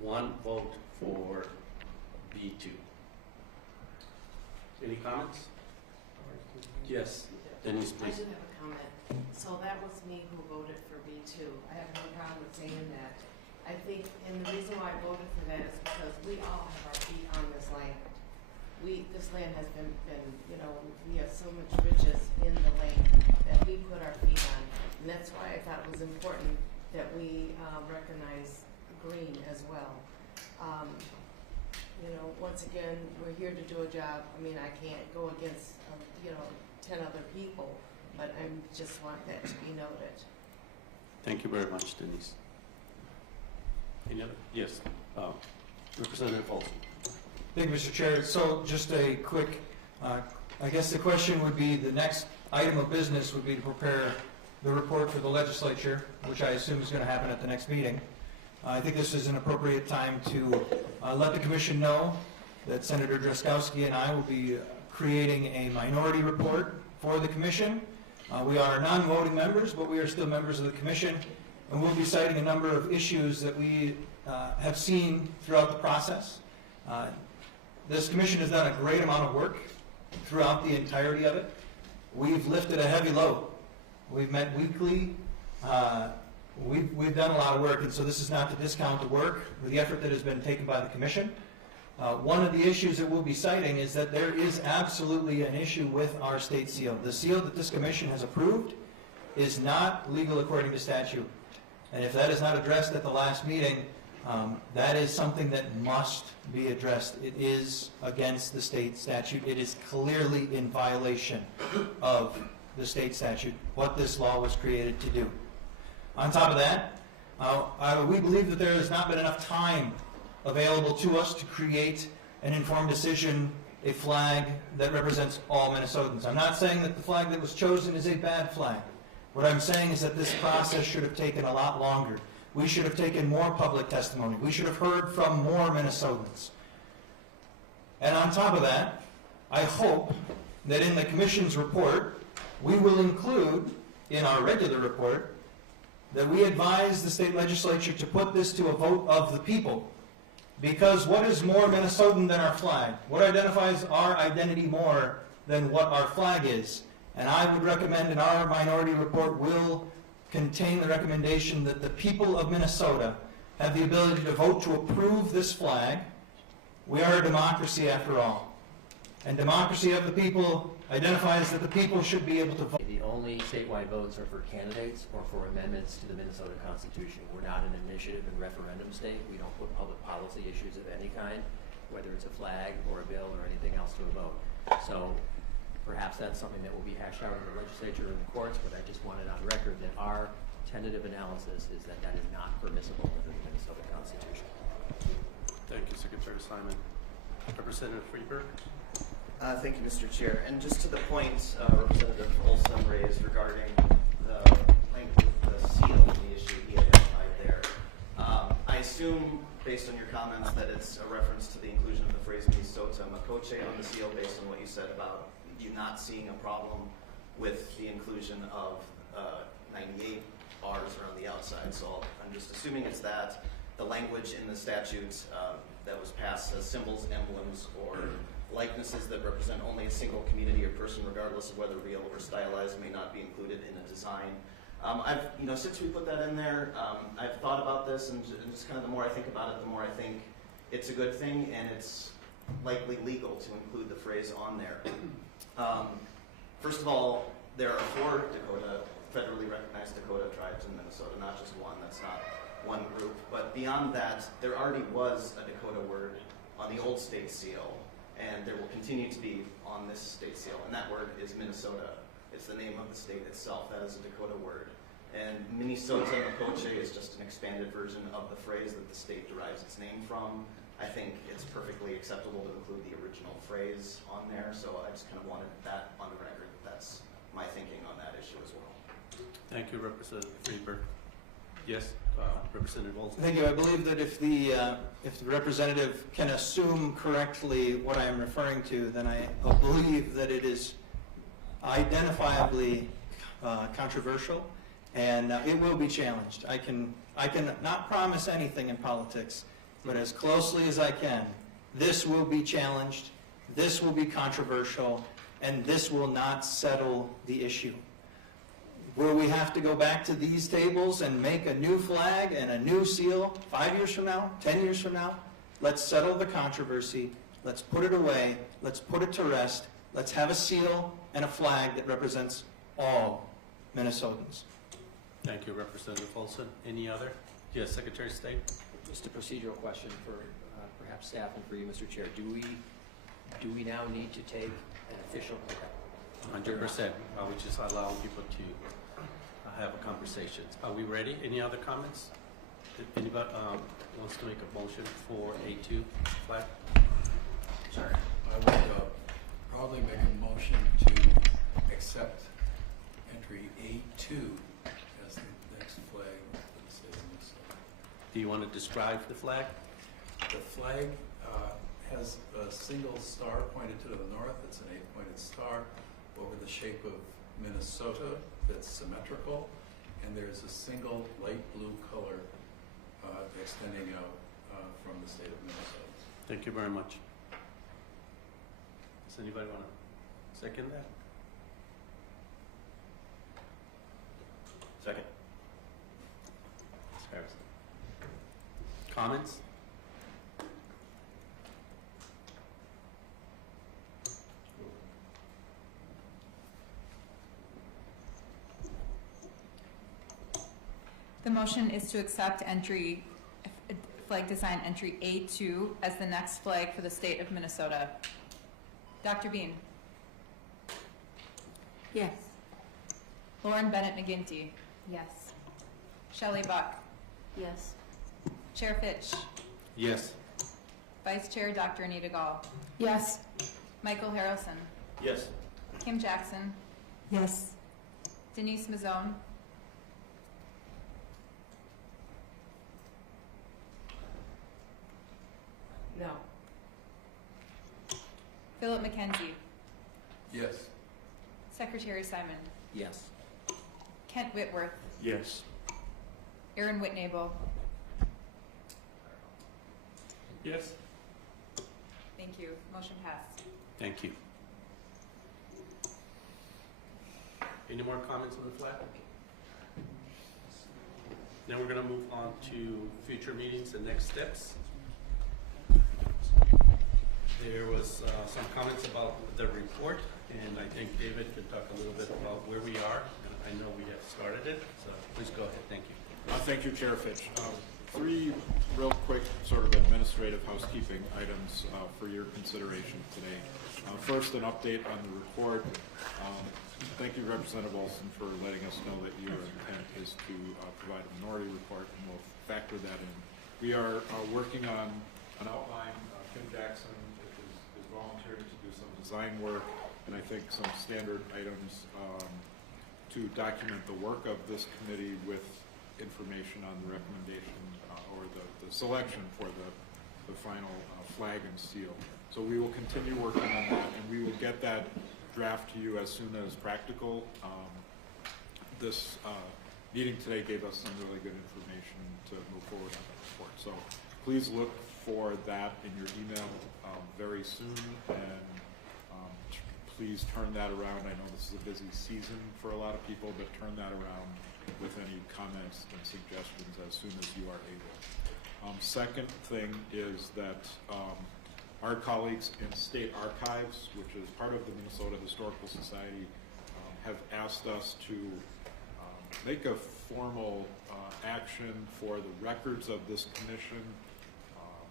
1 vote for B2. Any comments? Yes, Denise, I please. do have a comment. So that was me who voted for B2. I have no problem with saying that. I think, and the reason why I voted for that is because we all have our feet on this land. This land has been, you know, we have so much riches in the land that we put our feet on. And that's why I thought it was important that we recognize green as well. You know, once again, we're here to do a job. I mean, I can't go against, you know, 10 other people, but I just want that to be noted. Thank you very much, Denise. Any other? Yes, Representative Olson. Thank you, Mr. Chair. So just a quick, I guess the question would be, the next item of business would be to prepare the report for the legislature, which I assume is going to happen at the next meeting. I think this is an appropriate time to let the commission know that Senator Drazkowski and I will be creating a minority report for the commission. We are non-voting members, but we are still members of the commission, and we'll be citing a number of issues that we have seen throughout the process. This commission has done a great amount of work throughout the entirety of it. We've lifted a heavy load. We've met weekly. We've done a lot of work, and so this is not to discount the work or the effort that has been taken by the commission. One of the issues that we'll be citing is that there is absolutely an issue with our state seal. The seal that this commission has approved is not legal according to statute. And if that is not addressed at the last meeting, that is something that must be addressed. It is against the state statute. It is clearly in violation of the state statute, what this law was created to do. On top of that, we believe that there has not been enough time available to us to create an informed decision, a flag that represents all Minnesotans. I'm not saying that the flag that was chosen is a bad flag. What I'm saying is that this process should have taken a lot longer. We should have taken more public testimony. We should have heard from more Minnesotans. And on top of that, I hope that in the commission's report, we will include in our regular report that we advise the state legislature to put this to a vote of the people. Because what is more Minnesotan than our flag? What identifies our identity more than what our flag is? And I would recommend in our minority report will contain the recommendation that the people of Minnesota have the ability to vote to approve this flag. We are a democracy after all. And democracy of the people identifies that the people should be able to vote. The only statewide votes are for candidates or for amendments to the Minnesota Constitution. We're not an initiative and referendum state. We don't put public policy issues of any kind, whether it's a flag or a bill or anything else, to a vote. So perhaps that's something that will be hashed out in the legislature or the courts, but I just wanted on record that our tentative analysis is that that is not permissible within the Minnesota Constitution. Thank you, Secretary Simon. Representative Freeberg. Thank you, Mr. Chair. And just to the point Representative Olson raised regarding the length of the seal of the issue he identified there, I assume, based on your comments, that it's a reference to the inclusion of the phrase Minnesota Makoche on the seal, based on what you said about you not seeing a problem with the inclusion of 98 R's around the outside. So I'm just assuming it's that. The language in the statute that was passed says symbols, emblems, or likenesses that represent only a single community or person, regardless of whether real or stylized, may not be included in a design. Since we put that in there, I've thought about this, and just kind of the more I think about it, the more I think it's a good thing, and it's likely legal to include the phrase on there. First of all, there are 4 federally recognized Dakota tribes in Minnesota, not just one. That's not one group. But beyond that, there already was a Dakota word on the old state seal, and there will continue to be on this state seal, and that word is Minnesota. It's the name of the state itself. That is a Dakota word. And Minnesota Makoche is just an expanded version of the phrase that the state derives its name from. I think it's perfectly acceptable to include the original phrase on there, so I just kind of wanted that on the record. That's my thinking on that issue as well. Thank you, Representative Freeberg. Yes, Representative Olson. Thank you. I believe that if the representative can assume correctly what I am referring to, then I believe that it is identifiably controversial, and it will be challenged. I can not promise anything in politics, but as closely as I can, this will be challenged, this will be controversial, and this will not settle the issue. Will we have to go back to these tables and make a new flag and a new seal 5 years from now, 10 years from now? Let's settle the controversy. Let's put it away. Let's put it to rest. Let's have a seal and a flag that represents all Minnesotans. Thank you, Representative Olson. Any other? Yes, Secretary of State. Just a procedural question for perhaps staff and for you, Mr. Chair. Do we now need to take an official? 100%. We just allow people to have a conversation. Are we ready? Any other comments? If anybody wants to make a motion for A2 flag? Sorry. I would probably make a motion to accept entry A2 as the next flag for the state of Minnesota. Do you want to describe the flag? The flag has a single star pointed to the north. It's an 8-pointed star over the shape of Minnesota that's symmetrical, and there's a single light blue color extending out from the state of Minnesota. Thank you very much. Does anybody want to second that? Second. Ms. Harrison. Comments? The motion is to accept flag design entry A2 as the next flag for the state of Minnesota. Dr. Bean. Yes. Lauren Bennett McGinty. Yes. Shelley Buck. Yes. Chair Fitch. Yes. Vice Chair Dr. Anita Gall. Yes. Michael Harrelson. Yes. Kim Jackson. Yes. Denise Mazzone. No. Philip McKenzie. Yes. Secretary Simon. Yes. Kent Whitworth. Yes. Aaron Whitnable. Yes. Thank you. Motion passed. Thank you. Any more comments on the flag? Then we're going to move on to future meetings and next steps. There was some comments about the report, and I think David can talk a little bit about where we are. And I know we have started it, so please go ahead. Thank you. Thank you, Chair Fitch. Three real quick sort of administrative housekeeping items for your consideration today. First, an update on the report. Thank you, Representative Olson, for letting us know that your intent is to provide a minority report, and we'll factor that in. We are working on an outline. Kim Jackson is volunteering to do some design work, and I think some standard items to document the work of this committee with information on the recommendation or the selection for the final flag and seal. So we will continue working on that, and we will get that draft to you as soon as practical. This meeting today gave us some really good information to move forward on the report. So please look for that in your email very soon, and please turn that around. I know this is a busy season for a lot of people, but turn that around with any comments and suggestions as soon as you are able. Second thing is that our colleagues in State Archives, which is part of the Minnesota Historical Society, have asked us to make a formal action for the records of this commission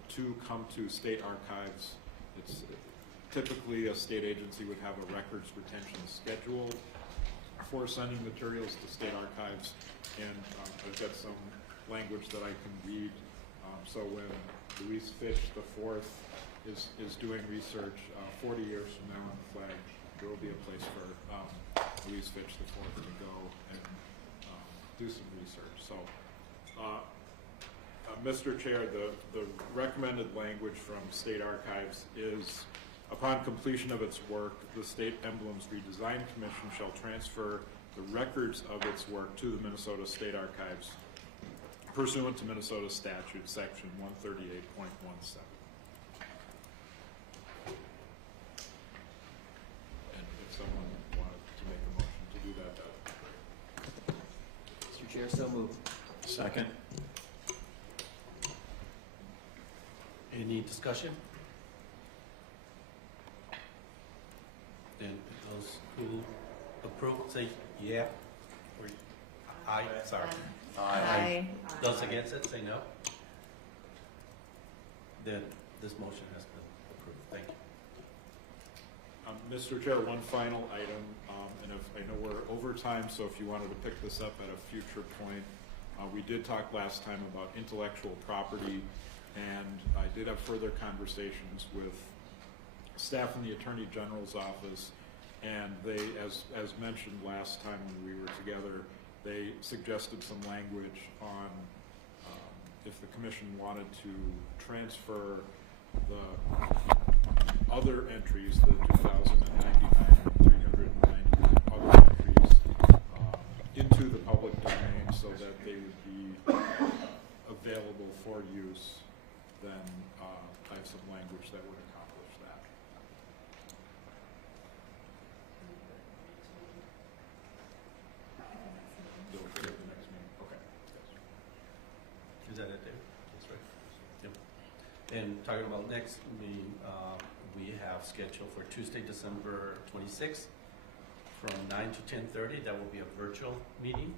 to come to State Archives. It's typically a state agency would have a records retention schedule for sending materials to State Archives, and I've got some language that I can read. So when Louise Fitch IV is doing research 40 years from now on the flag, there will be a place for Louise Fitch IV to go and do some research. So, Mr. Chair, the recommended language from State Archives is, upon completion of its work, the State Emblems Redesign Commission shall transfer the records of its work to the Minnesota State Archives pursuant to Minnesota Statute, Section 138.17. And if someone wanted to make a motion to do that, that would be great. Mr. Chair, so moved. Second. Any discussion? Then those who approve, say yeah, or aye, sorry. Aye. Those against it, say no. Then this motion has been approved. Thank you. Mr. Chair, one final item, and if, I know we're over time, so if you wanted to pick this up at a future point, we did talk last time about intellectual property, and I did have further conversations with staff in the Attorney General's office, and they, as mentioned last time when we were together, they suggested some language on if the commission wanted to transfer the other entries, the 2,099 and 399 other entries, into the public domain so that they would be available for use, then I have some language that would accomplish that. You'll appear at the next meeting. Okay. Is that it, David? That's right. Yep. And talking about next meeting, we have scheduled for Tuesday, December 26th from 9 to 10:30. That will be a virtual meeting.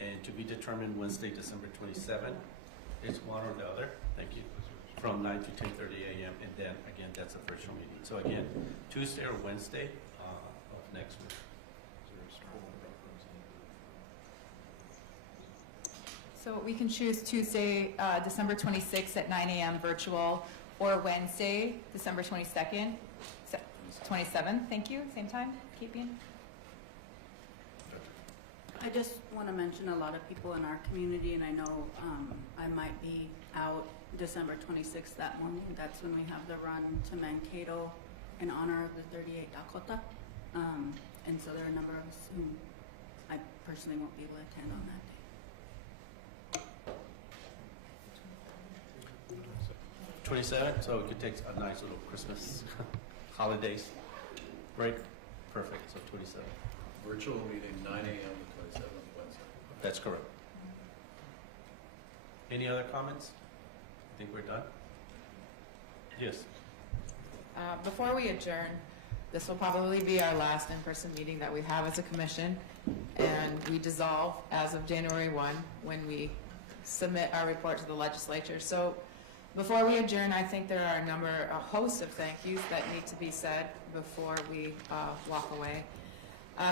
And to be determined Wednesday, December 27th. It's one or the other. Thank you. From 9 to 10:30 a.m. And then again, that's a virtual meeting. So again, Tuesday or Wednesday of next week. So we can choose Tuesday, December 26th at 9 a.m. virtual, or Wednesday, December 22nd, 27th, thank you, same time, keeping. I just want to mention a lot of people in our community, and I know I might be out December 26th that morning. That's when we have the run to Mankato in honor of the 38 Dakota. And so there are a number of us who I personally won't be able to attend on that day. 27th, so we could take a nice little Christmas holidays break. Perfect, so 27th. Virtual meeting, 9 a.m. the 27th, Wednesday. That's correct. Any other comments? I think we're done. Yes. Before we adjourn, this will probably be our last in-person meeting that we have as a commission, and we dissolve as of January 1 when we submit our report to the legislature. So before we adjourn, I think there are a host of thank yous that need to be said before we walk away.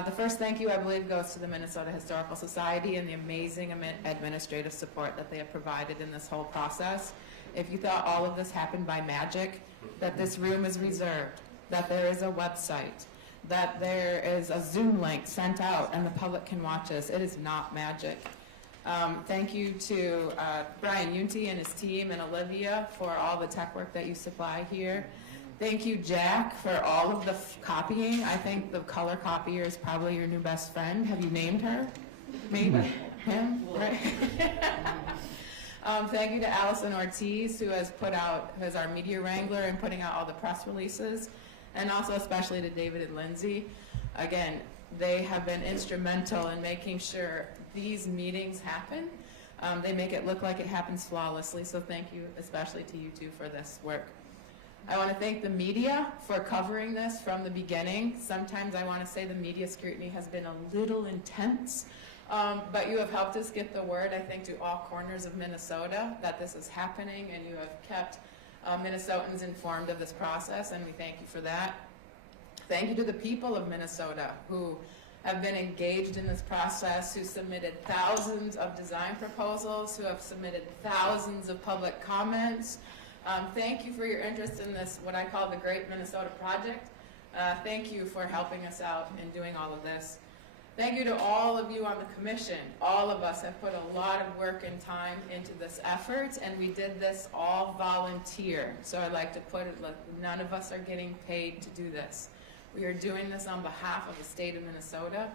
The first thank you, I believe, goes to the Minnesota Historical Society and the amazing administrative support that they have provided in this whole process. If you thought all of this happened by magic, that this room is reserved, that there is a website, that there is a Zoom link sent out and the public can watch us, it is not magic. Thank you to Brian Yunti and his team and Olivia for all the tech work that you supply here. Thank you, Jack, for all of the copying. I think the color copier is probably your new best friend. Have you named her? Maybe? Him? Right? Thank you to Allison Ortiz, who has who's our media wrangler and putting out all the press releases, and also especially to David and Lindsay. Again, they have been instrumental in making sure these meetings happen. They make it look like it happens flawlessly, so thank you especially to you two for this work. I want to thank the media for covering this from the beginning. Sometimes I want to say the media scrutiny has been a little intense, but you have helped us get the word, I think, to all corners of Minnesota that this is happening, and you have kept Minnesotans informed of this process, and we thank you for that. Thank you to the people of Minnesota who have been engaged in this process, who submitted thousands of design proposals, who have submitted thousands of public comments. Thank you for your interest in this, what I call the Great Minnesota Project. Thank you for helping us out in doing all of this. Thank you to all of you on the commission. All of us have put a lot of work and time into this effort, and we did this all volunteer. So I'd like to put it, look, none of us are getting paid to do this. We are doing this on behalf of the state of Minnesota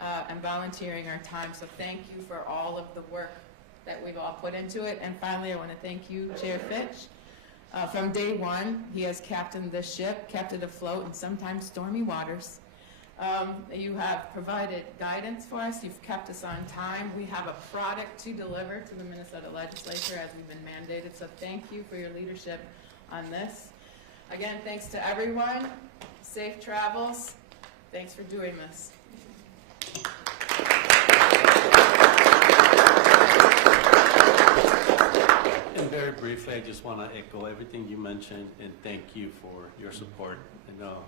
and volunteering our time. So thank you for all of the work that we've all put into it. And finally, I want to thank you, Chair Fitch. From day one, he has captained this ship, kept it afloat in sometimes stormy waters. You have provided guidance for us. You've kept us on time. We have a product to deliver to the Minnesota legislature as we've been mandated. So thank you for your leadership on this. Again, thanks to everyone. Safe travels. Thanks for doing this. And very briefly, I just want to echo everything you mentioned and thank you for your support. I know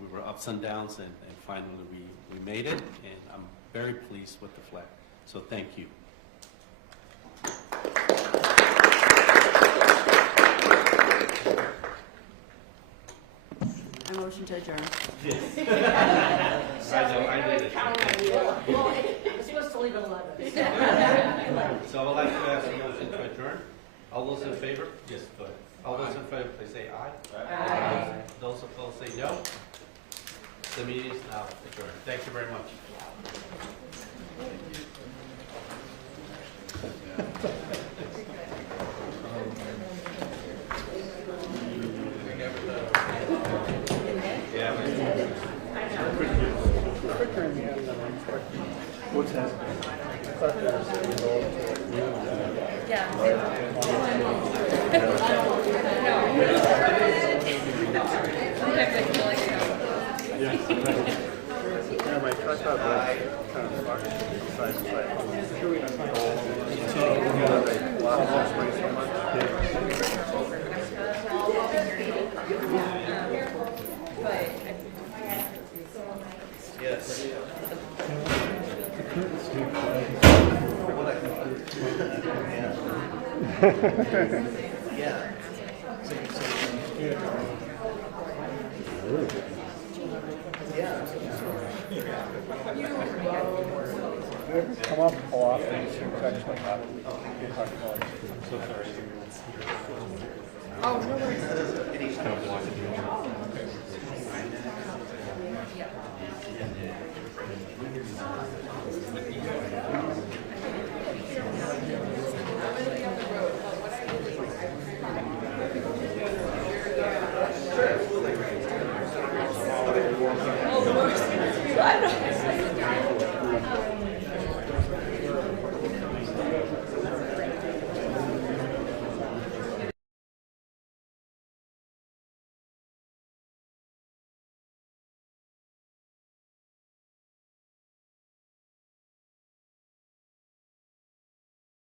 we were ups and downs, and finally we made it, and I'm very pleased with the flag. So thank you. I motion to adjourn. Yes. I did it. Well, it's supposed to leave at 11. So I would like to ask a motion to adjourn. All those in favor? Yes, go ahead. All those in favor, please say aye. Aye. Those opposed say no. The meeting is now adjourned. Thank you very much. What's that? Yeah, my tripod was kind of fucked side to side. So, a lot of us weigh so much. Yes. Yeah. Come up, pull off, and it's actually not. I'm so sorry. Oh, no worries.